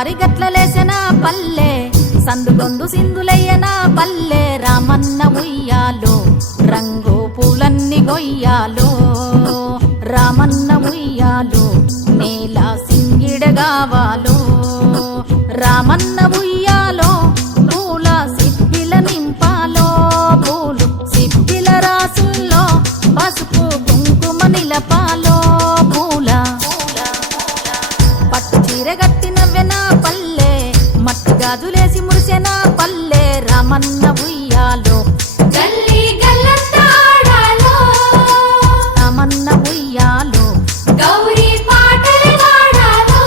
తెల్లవారి గట్లలేసిన పల్లె సందుగొందు సింధులయ్యన పల్లె రామన్న ఉయ్యాలో రంగు పూలన్నీ గొయ్యాలో రామన్న ఉయ్యాలో నేల సింగిడగావాలో రామన్న ఉయ్యాలో పూల సిప్పిల నింపాలో పూలు సిప్పిల రాసుల్లో పసుపు కుంకుమ నిలపాలో పూల పట్టు చీర గట్టినవ్వెన పల్లె మట్టి గాజులేసి మురిసెన పల్లె రామన్న ఉయ్యాలో గల్లీ గల్లంతా ఆడాలో రామన్న ఉయ్యాలో గౌరీ పాటలు పాడాలో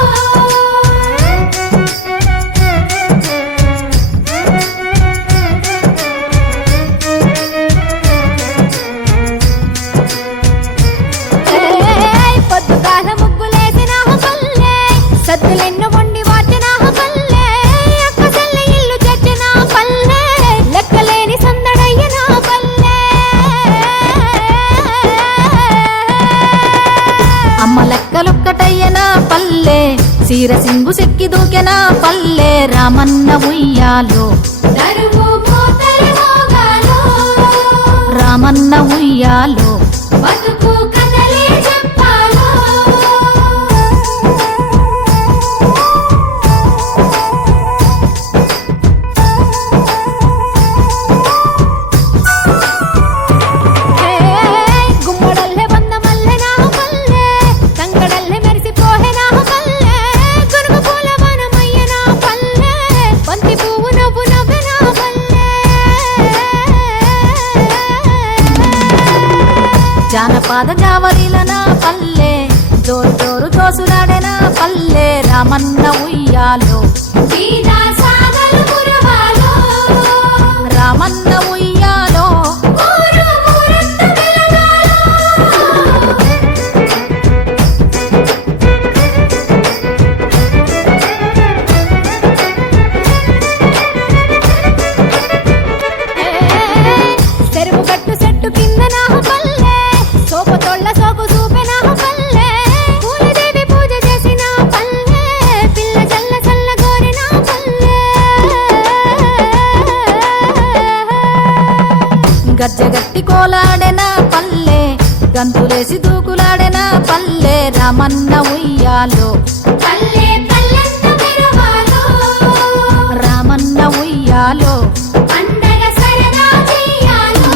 పొద్దుగాల ముగ్గులేసిన పల్లె సద్దులెన్నో వండి వాచిన పల్లె అక్క చెల్లె ఇల్లు చచ్చిన పల్లె లెక్కలేని సందడయ్యన పల్లె అమ్మ లెక్కలొక్కటయ్యన పల్లె సీర సింగు సెక్కి దూకెన పల్లె రామన్న ఉయ్యాలో దరువు మోతలు మోగాలో రామన్న ఉయ్యాలో బతుకు కథలే చెప్పాలో గుమ్మడల్లే వంద మల్లె నా పల్లె కంకడల్లే మెరిసిపోహె నా పల్లె గునుగు పూల వనమయ్య నా పల్లె బంతి పువ్వు నవ్వు నవ్వె నా పల్లె జానపద జావరిల నా పల్లె జోరు జోరు జోసులాడే నా పల్లె రామన్న ఉయ్యాలో వీధా సాగలు కురవాలో రామన్న ఉయ్యాలో ఊరు ఊరంతా వెలగాలో చెరువు గట్టు చెట్టు కింద నా పల్లె సోపతోళ్ళ సోకు చూపె నా పల్లె పూలదేవి పూజ చేసిన పల్లె పిల్ల చల్ల చల్ల గోరి నా పల్లె గజ్జగట్టి కోలాడెన పల్లె గంతులేసి దూకులాడెన పల్లె రామన్న ఉయ్యాలో పల్లె పల్లెంత మెరవాలో రామన్న ఉయ్యాలో పండగ సరదా చెయ్యాలో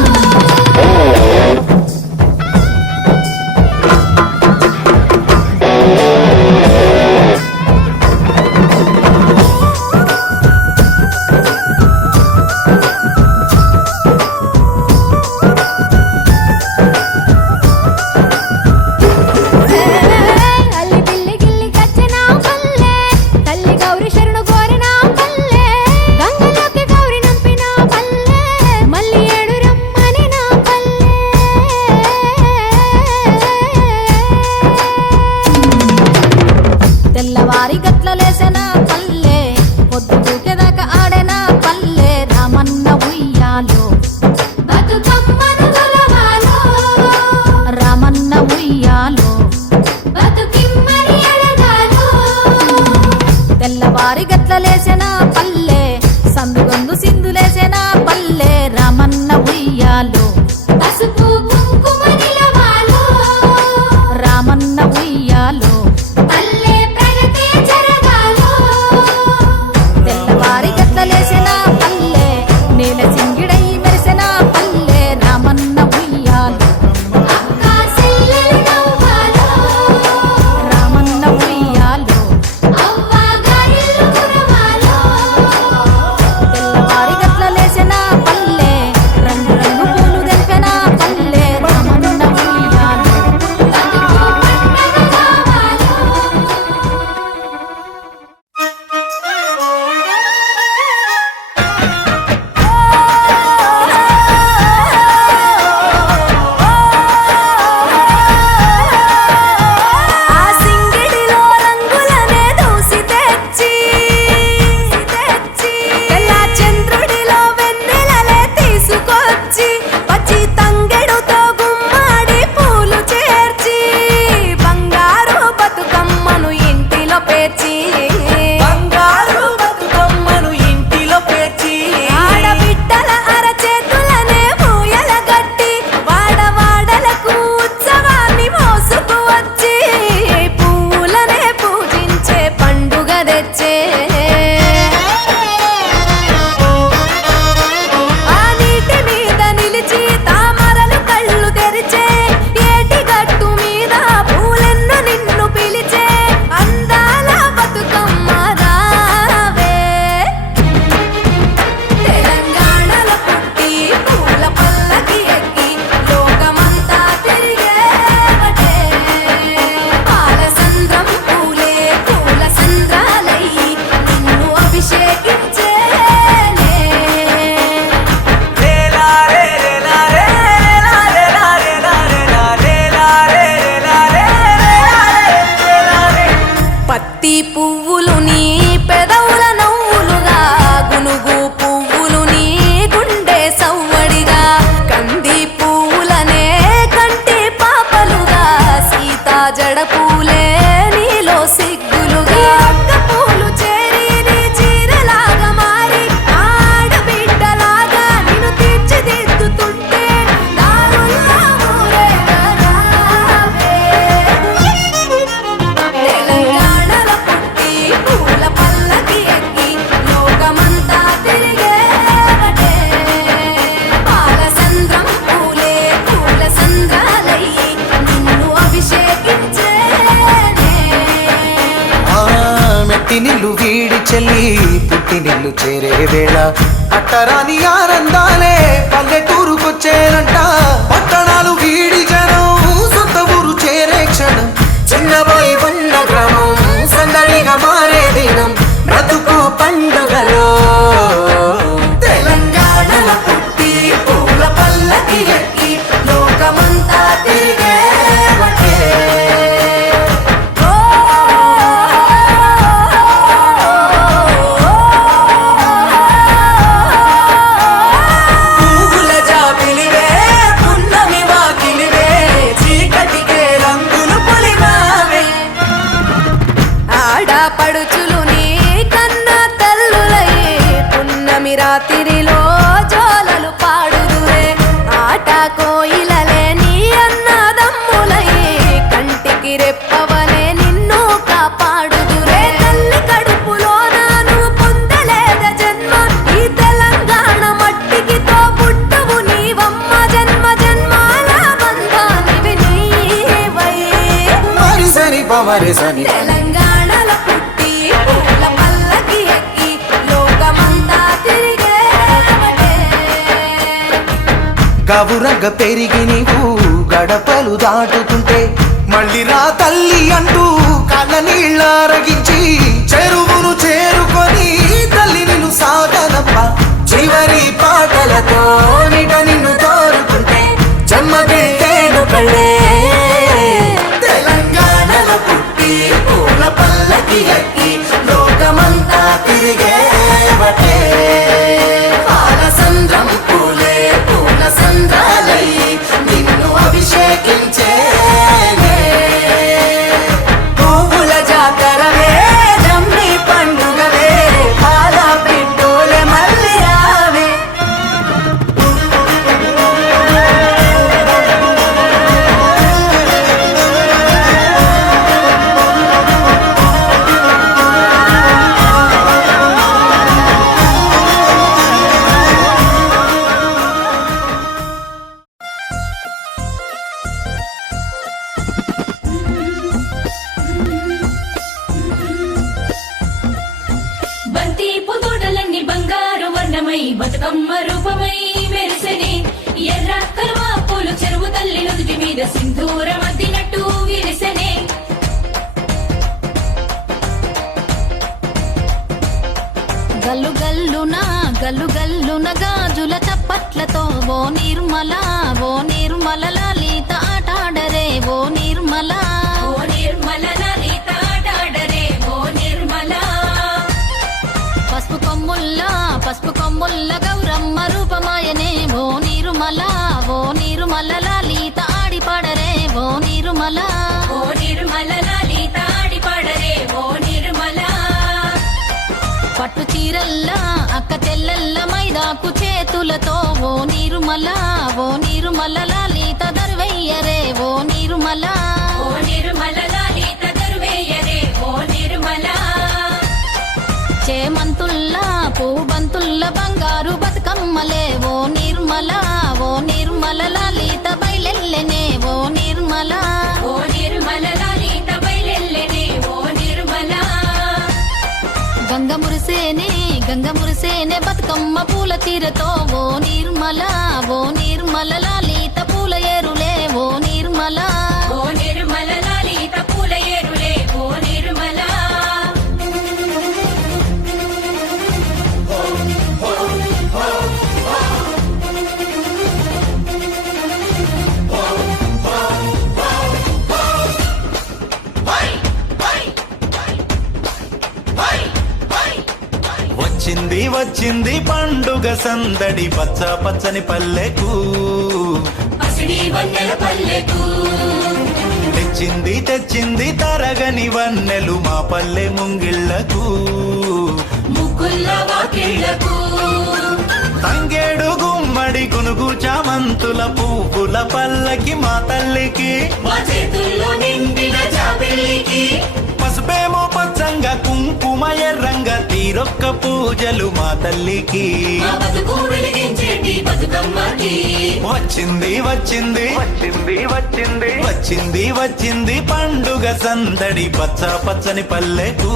అల్లి పిల్లి గిల్లి కచ్చిన పల్లె తల్లి గౌరి శరణు కోరిన పల్లె గంగలోకి గౌరి నంపిన పల్లె మళ్ళీ ఏడు రమ్మని నా పల్లె తెల్లవారి గట్లలేసిన పల్లె పొద్దు దూకేదాకా ఆడెన పల్లె రామన్న ఉయ్యాలో బతుకమ్మను కొలవాలో రామన్న ఉయ్యాలో బతుకిమ్మని అడగాలో తెల్లవారి గట్లలేసిన పల్లె సందుగొందు సింధులేసిన పల్లె రామన్న ఉయ్యాలో పసుపు కుంకుమ నిలవాలో రామన్న ఉయ్యాలో పల్లె ప్రగతే జరగాలో తెల్లవారి గట్లలేసిన పల్లె నేల సింగిడై మెరిసిన పల్లె రామన్న ఉయ్యాలో అక్క చెల్లెలు నవ్వాలో రామన్న ఉయ్యాలో అవ్వ గారిల్లు కురవాలో తెల్లవారి గట్లలేసిన పల్లె చెల్లి పుట్టినిల్లు చేరే వేళ అట్టరాని ఆనందాలే పల్లెటూరుకొచ్చేనంట పట్టణాలు వీడి జనం సొంత ఊరు చేరే క్షణం చిన్నబోయి ఉన్న గ్రామం సందడిగా మారే దినం బ్రతుకు పండుగలో తెలంగాణల పుట్టి పూల పల్లకి ఎక్కి లోకమంతా తిరిగే పడుచులు నీ కన్న తల్లులయ్యే పున్నమి రాత్రిలో జోలలు పాడుదురే ఆట కోయిలలే నీ అన్నదమ్ములయ్యే కంటికి రెప్పవలే నిన్ను కాపాడుదురే తల్లి కడుపులో నాను పొందలేద జన్మ ఈ తెలంగాణ మట్టికి తో పుట్టవు నీవమ్మ జన్మ జన్మాల బంధానివి నీవై మరిసని పమరిసని తెలంగాణల పుట్టి పూల పల్లకి ఎక్కి లోకమంతా తిరిగేవటే గవురగ పెరిగి నీవు గడపలు దాటుతుంటే మళ్ళీ రా తల్లి అంటూ కళ్ళ నీళ్ళారగించి చెరువును చేరుకొని తల్లి నిన్ను సాగనప్ప చివరి పాటలతో నిట నిన్ను తోరుతుంటే చెమ్మగిట్టేను కళ్ళే తెలంగాణలో పుట్టి పూల పల్లకి ఎక్కి లోకమంతా తిరిగేవటే పాలసంద్రం పూలే పూల సంద్రాలై నిన్ను అభిషేకించేనే పువ్వుల జాతరవే జమ్మి పండుగవే పాల పిట్టోలే మళ్ళీ రావే బంతి పుదోటలన్నీ బంగారు వర్ణమై బతుకమ్మ రూపమై మెరిసెనే ఎర్ర కలువ పూలు చెరువు తల్లి నుదుటి మీద సింధూరం అద్దినట్టు విరిసెనే గల్లు గల్లున గాజుల చప్పట్లతో ఓ నిర్మల లలిత ఆటాడరే ఓ నిర్మల ఓ నిర్మల లలిత ఆటాడరే ఓ నిర్మల పసుపు కొమ్ముల్ల గౌరమ్మ రూపమాయనే ఓ నిర్మల లలిత ఆడి పాడరే ఓ నిర్మల ఓ నిర్మల లలిత ఆడి పాడరే ఓ నిర్మల పట్టు చీరల్లా అక్క తెల్లల్ల మైదాకు చేతులతో ఓ నిర్మల లలిత దర్వయ్యరే ఓ నిర్మల ఓ నిర్మల లలిత దర్వేయరే ఓ నిర్మల చేమంతుల్లా పూబంతుల్ల బంగారు బతుకమ్మలే ఓ నిర్మల లలిత బయలెల్లెనే ఓ నిర్మల ఓ నిర్మల లలిత బయలెల్లెనే ఓ నిర్మల గంగ మురిసేనే బతుకమ్మ పూల తీరతో ఓ నిర్మల లలిత పూల ఏరులే ఓ నిర్మల ఓ నిర్మల లలిత పూల ఏరులే ఓ నిర్మల వచ్చింది పండుగ సందడి పచ్చ పచ్చని పల్లెకు పసిడి వన్నెల పల్లెకు తెచ్చింది తరగని వన్నెలు మా పల్లె ముంగిళ్లకు ముగ్గుల్ల వాకిళ్లకు తంగేడు గుమ్మడి గునుగు చామంతుల పువ్వుల పల్లకి మా తల్లికి మా చేతుల్లో నిండిన జాబిల్లికి పసుపేమో పచ్చంగా కుంకుమ ఎర్రంగా తీరొక్క పూజలు మా తల్లికి మా బతుకు వెలిగించేటి బతుకమ్మకి వచ్చింది పండుగ సందడి పచ్చ పచ్చని పల్లెకు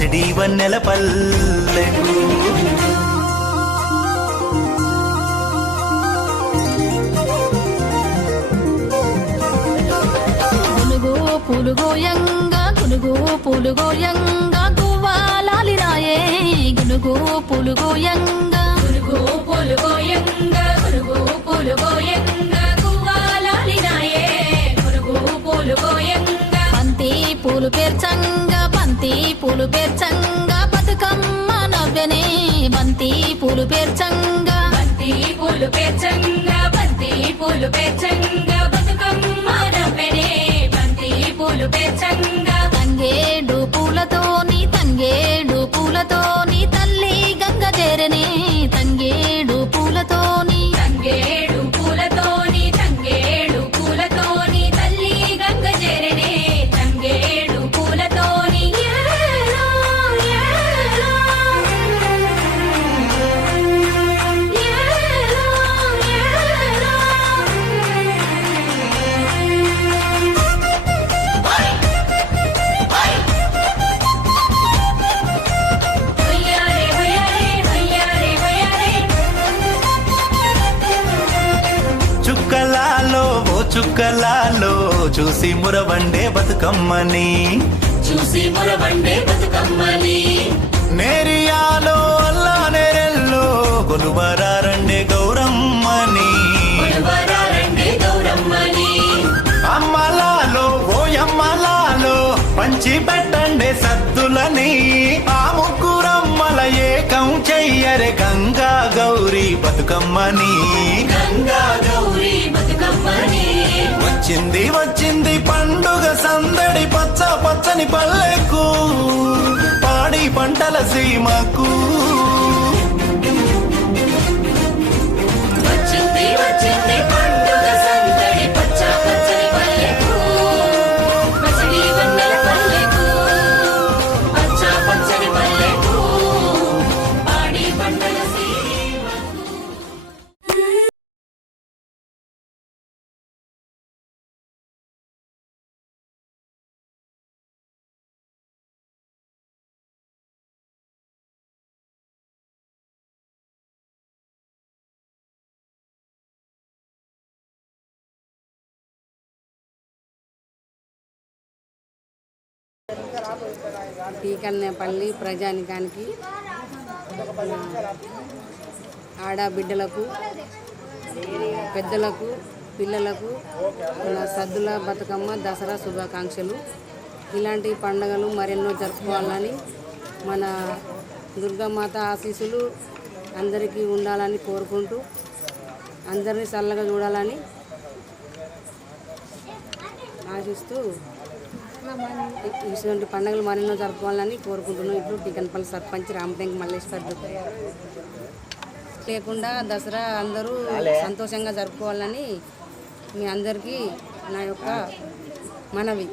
పసిడి వన్నెల పల్లెకు గునుగు పూలు గోయంగా గునుగు పూలు గోయంగా గువ్వాలాలి రాయే గునుగు పూలు గోయంగా గునుగు పూలు గోయంగా గునుగు పూలు గోయంగా గువ్వాలాలినాయే గునుగు పూలు గోయంగా బంతి పూలు పేర్చంగా బతుకమ్మ నవ్వెనే బంతి పూలు పేర్చంగా బంతి పూలు పేర్చంగా బంతి పూలు పేర్చంగా బతుకమ్మ నవ్వెనే బంతి పూలు పేర్చంగా తంగేడు పూలతోని తల్లి గంగ చేరనే తంగేడు పూలతోని తంగేడు పూలతోని తల్లి గంగ చేరనే తంగేడు పూలతోని ఏలో, ఏలో. ఏలో, ఏలో. హొయ్యారే, హొయ్యారే, హొయ్యారే, హొయ్యారే. చుక్కలాలో ఓ చుక్కలాలో చూసి మురవండే బతుకమ్మని చూసి మురవండే బతుకమ్మని నేరియాలో అల్లా నేరెల్లో కొలువరారండే గౌరమ్మని కొలువరారండే గౌరమ్మని అమ్మలాలో ఓ అమ్మలాలో పంచి పెట్టండే సద్దులని ఆ ముగ్గురమ్మల ఏకం చెయ్యరే గంగా గౌరీ బతుకమ్మని గంగా గౌరీ బతుకమ్మని వచ్చింది పండుగ సందడి పచ్చని పల్లెకు పాడి పంటల సీమకు వచ్చింది పండుగ సందడి పచ్చని పల్లెకు పసిడి వన్నెల పల్లెకు పచ్చని పల్లెకు పాడి పంటల సీమకు టీకన్నపల్లి ప్రజానికానికి ఆడబిడ్డలకు పెద్దలకు పిల్లలకు మన సద్దుల బతుకమ్మ దసరా శుభాకాంక్షలు. ఇలాంటి పండుగలు మరెన్నో జరుపుకోవాలని మన దుర్గామాత ఆశీస్సులు అందరికీ ఉండాలని కోరుకుంటూ అందరినీ చల్లగా చూడాలని ఆశిస్తూ ఇటువంటి పండుగలు మరెన్నో జరుపుకోవాలని కోరుకుంటున్నాం. ఇప్పుడు టికన్పల్లి సర్పంచ్ రామటెంక మల్లేశ్వర్ లేకుండా దసరా అందరూ సంతోషంగా జరుపుకోవాలని మీ అందరికీ నా యొక్క మనవి.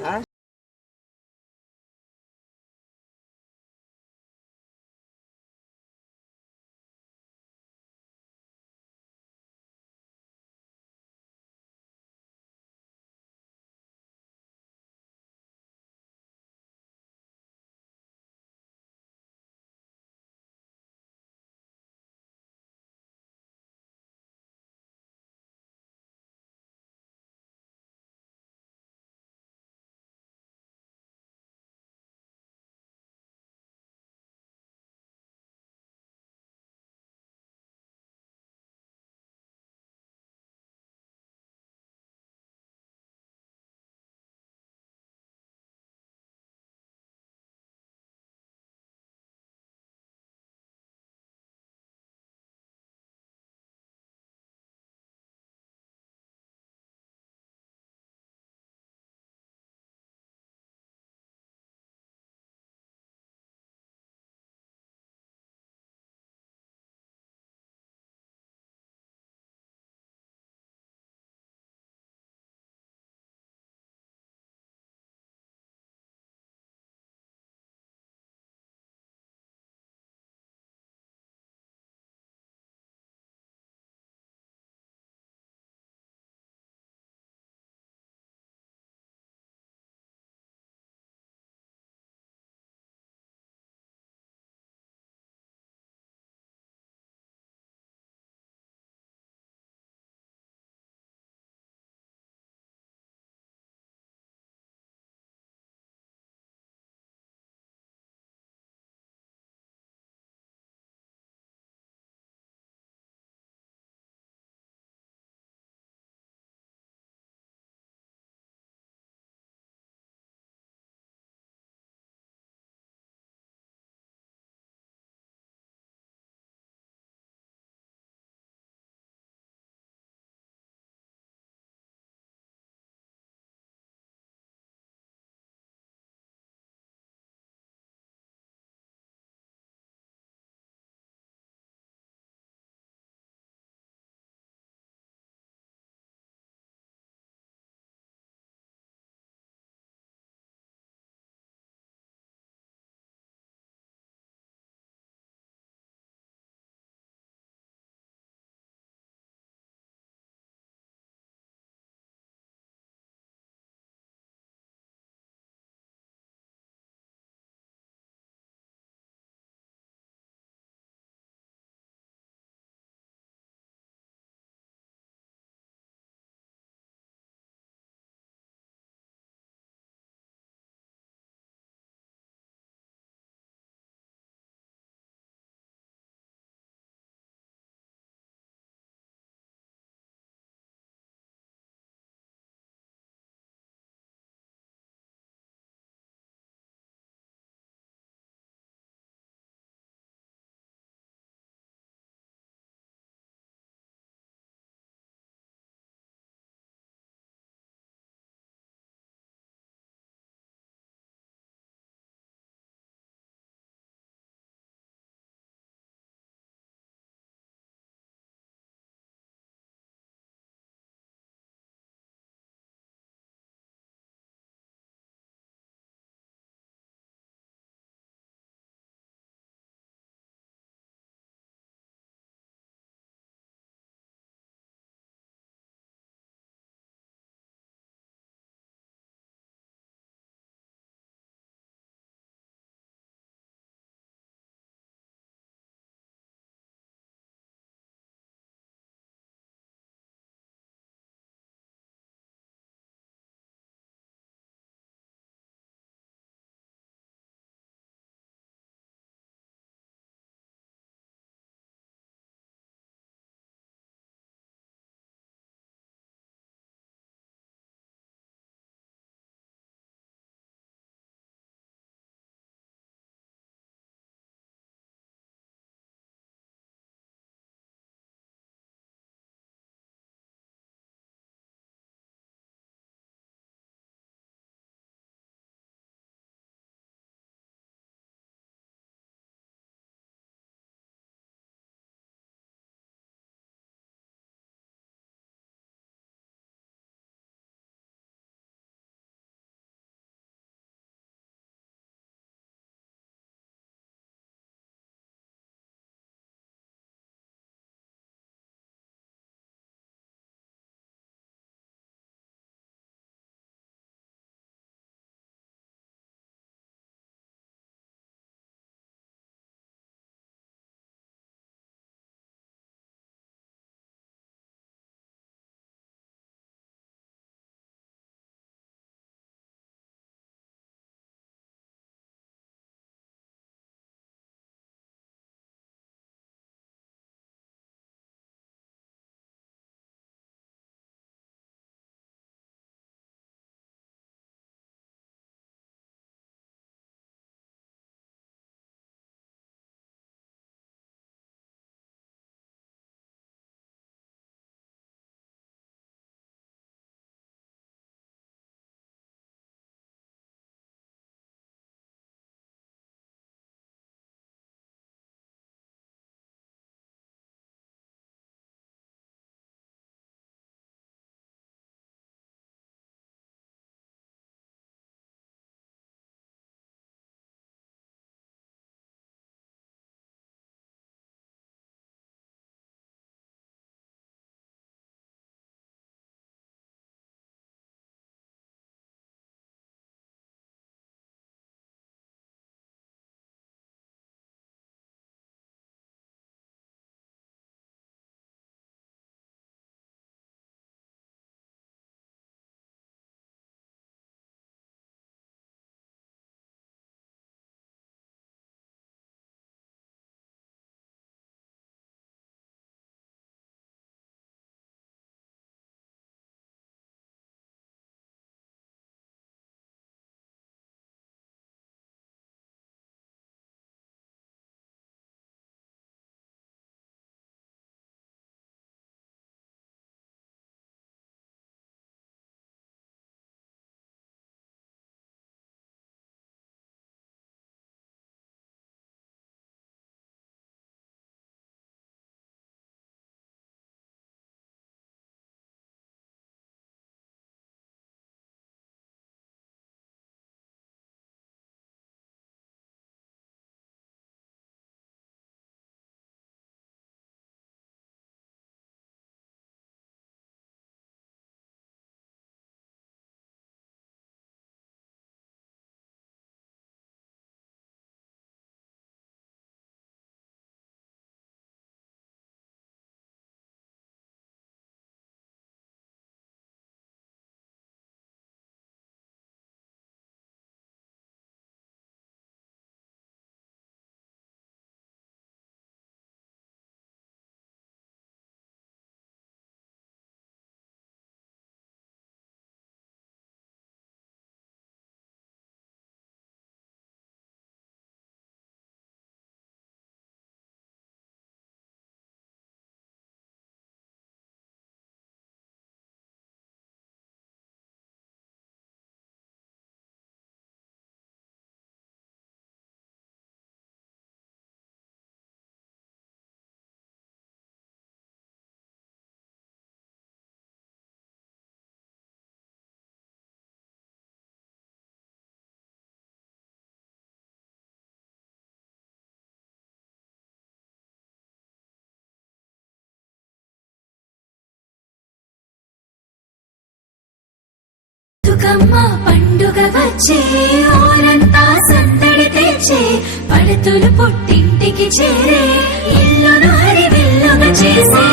బతుకమ్మ పండుగ వచ్చే ఊరంతా సందడి తెచ్చే పడుతులు పుట్టింటికి చేరే ఇల్లును హరివిల్లుగా చేసే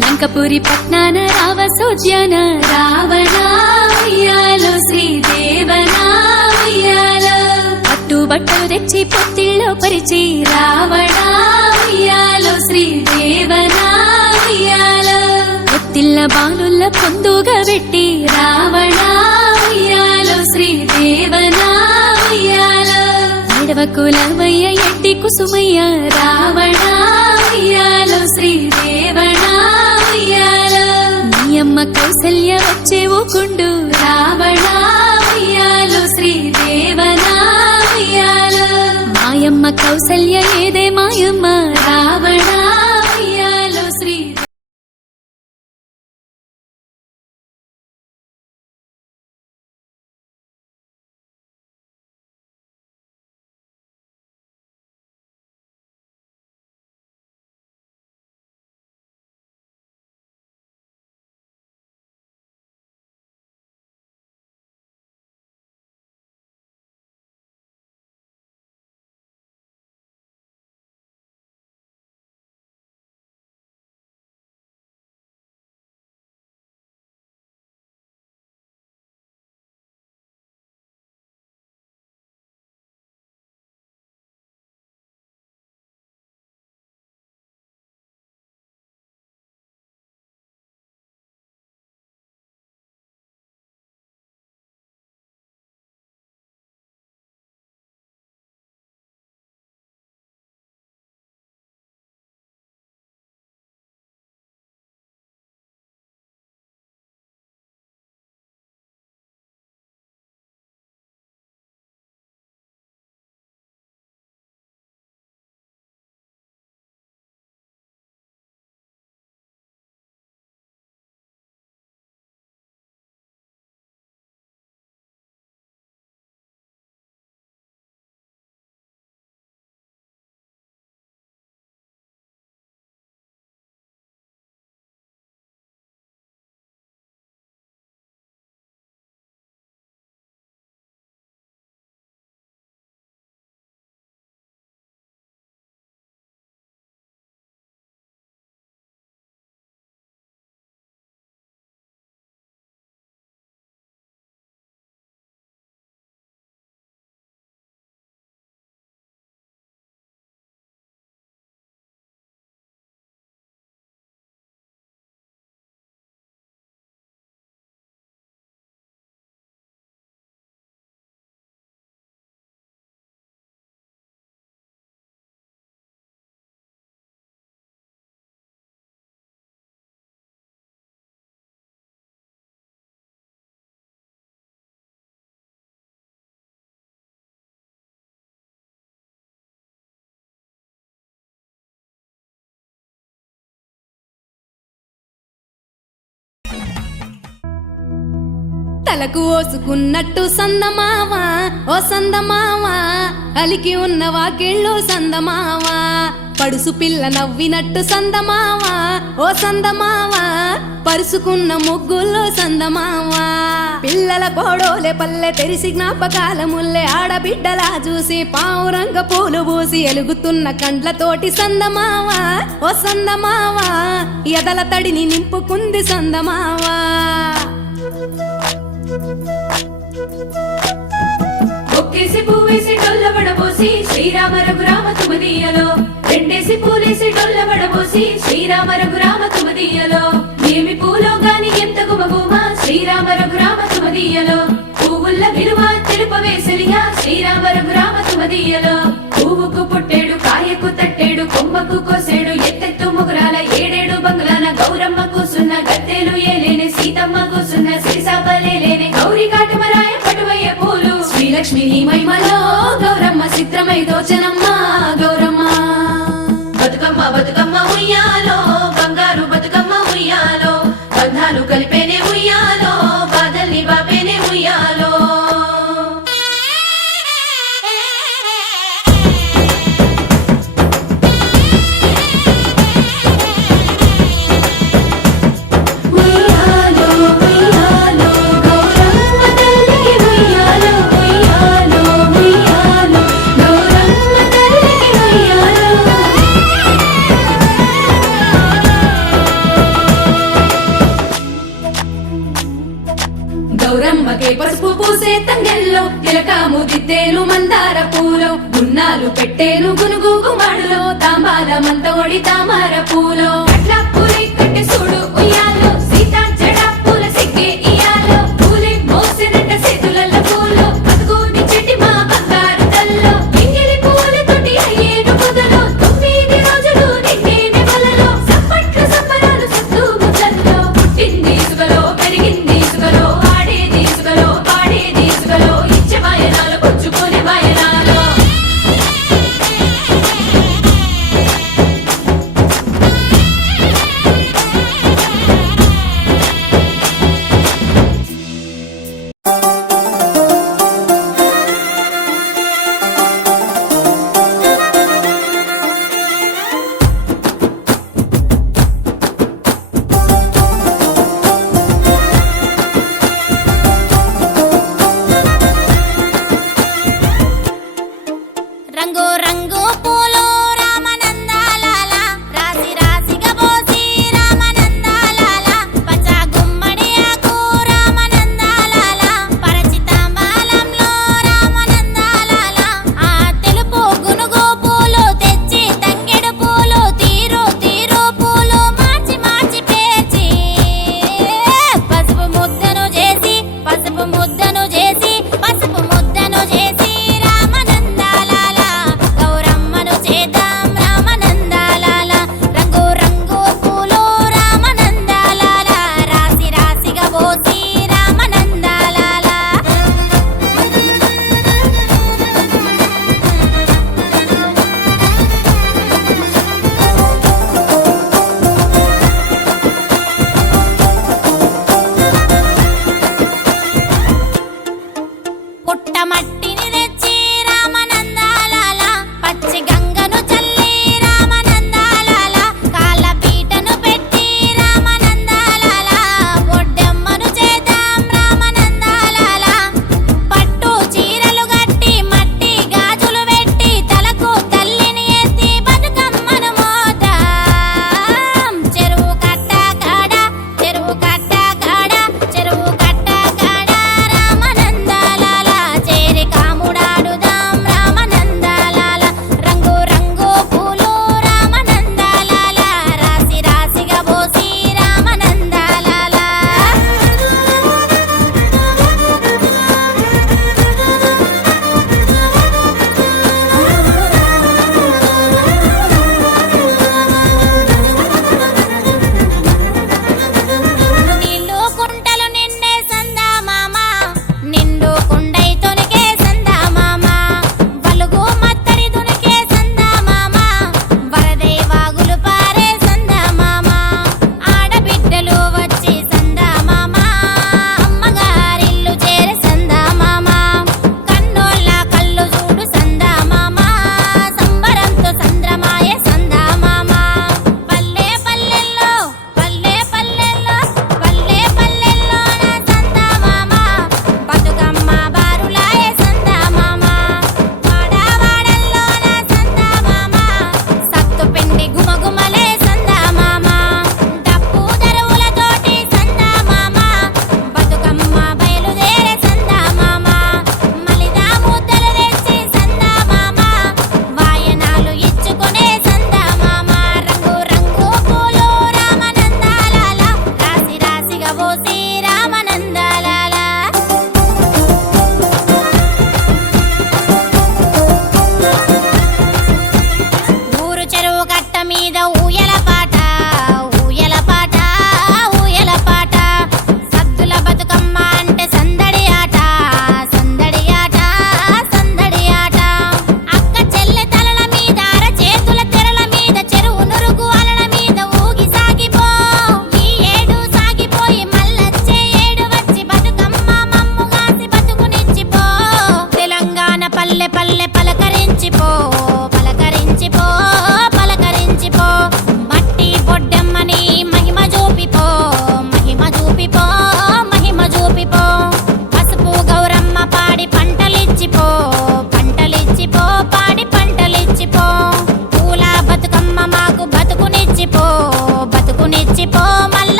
లంకపురి పట్నాన రావ సోజ్యాన రావణ ఉయ్యాలో శ్రీదేవన ఉయ్యాలో పట్టు బట్టలు తెచ్చి పొత్తిళ్ళో పరిచి రావణ ఉయ్యాలో శ్రీదేవన ఉయ్యాలో పొత్తిళ్ళ బాలుల్ల పొందుగా పెట్టి రావణ ఉయ్యాలో శ్రీదేవన ఉయ్యాలో ఎడవకులవయ్య ఎడ్డి కుసుమయ్య రావణ ఉయ్యాలో శ్రీదేవన ఉయ్యాలో నీయమ్మ కౌసల్య వచ్చే ఊకుండు రావణ ఉయ్యాలో శ్రీదేవన ఉయ్యాలో మాయమ్మ కౌసల్య ఏదే మాయమ్మ రావణ ఉయ్యాలో శ్రీ తలకు ఓసుకున్నట్టు సందమావా ఓ సందమావా అలికి ఉన్న వాకిళ్ళు సందమావా పడుసు పిల్ల నవ్వినట్టు సందమావా ఓ సందమావా పరుసుకున్న ముగ్గుల్లో సందమావా పిల్లల కోడోలే పల్లె తెరిసి జ్ఞాపకాల ముల్లె ఆడబిడ్డలా చూసి పావురంగ పూలు పూసి ఎలుగుతున్న కండ్లతోటి సందమావా ఓ సందమావా ఎదల తడిని నింపుకుంది సందమావా ఒక్కేసి పువ్వేసి డొల్ల వడబోసి శ్రీరామ రఘురామ తుమదీయలో రెండేసి పూలేసి డొల్ల వడబోసి శ్రీరామ రఘురామ తుమదీయలో ఏమి పూలో గాని ఎంత గుమగుమ శ్రీరామ రఘురామ తుమదీయలో పువ్వుల్ల విలువ తెలుపవేసలియా శ్రీరామ రఘురామ తుమదీయలో పువ్వుకు పుట్టేడు కాయకు తట్టేడు కొమ్మకు కోసేడు ఎత్తెత్తు ముగురాల ఏడేడు బంగ్లాన గౌరమ్మ కూసున్న గత్తెలు ఏలేనే సీతమ్మ కూసున్న సిరిసాపలేలేనే గౌరీ కాటమరాయ పటువయ్య పూలు శ్రీలక్ష్మి మహిమలో గౌరమ్మ చిత్రమై దోచనమ్మ గౌరమ్మ బతుకమ్మ బతుకమ్మ ఉయ్యాలో బంగారు బతుకమ్మ ఉయ్యాలో బంధాలు కలిపేనే ఉయ్యాలో బాధల్ని బాపేనే ఉయ్యాలో గౌరమ్మకే పసుపు పూసే తంగెల్లో తిలకాము దిద్దేలు మందార పూలో గున్నాలు పెట్టేలు గునుగు గుమాడులో తాంబాల మంతోడి తామర పూలో అట్లా పూలే కట్టె చూడు ఉయ్యాలో సీతా జడ పూల సిగ్గే ఇయాలో పూలే మోసినట్ట చేతులల్ల పూలో బతుకుని చెట్టి మా బంగారు తల్లో ఎంగిలి పూలతోటి అయ్యేను పొదలో 9 రోజులు నిండేనే వలలో సప్పట్లు సప్పరాలు సత్తు ముద్దల్లో పుట్టింది సుగలో పెరిగింది సుగలో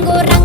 రంగు రంగు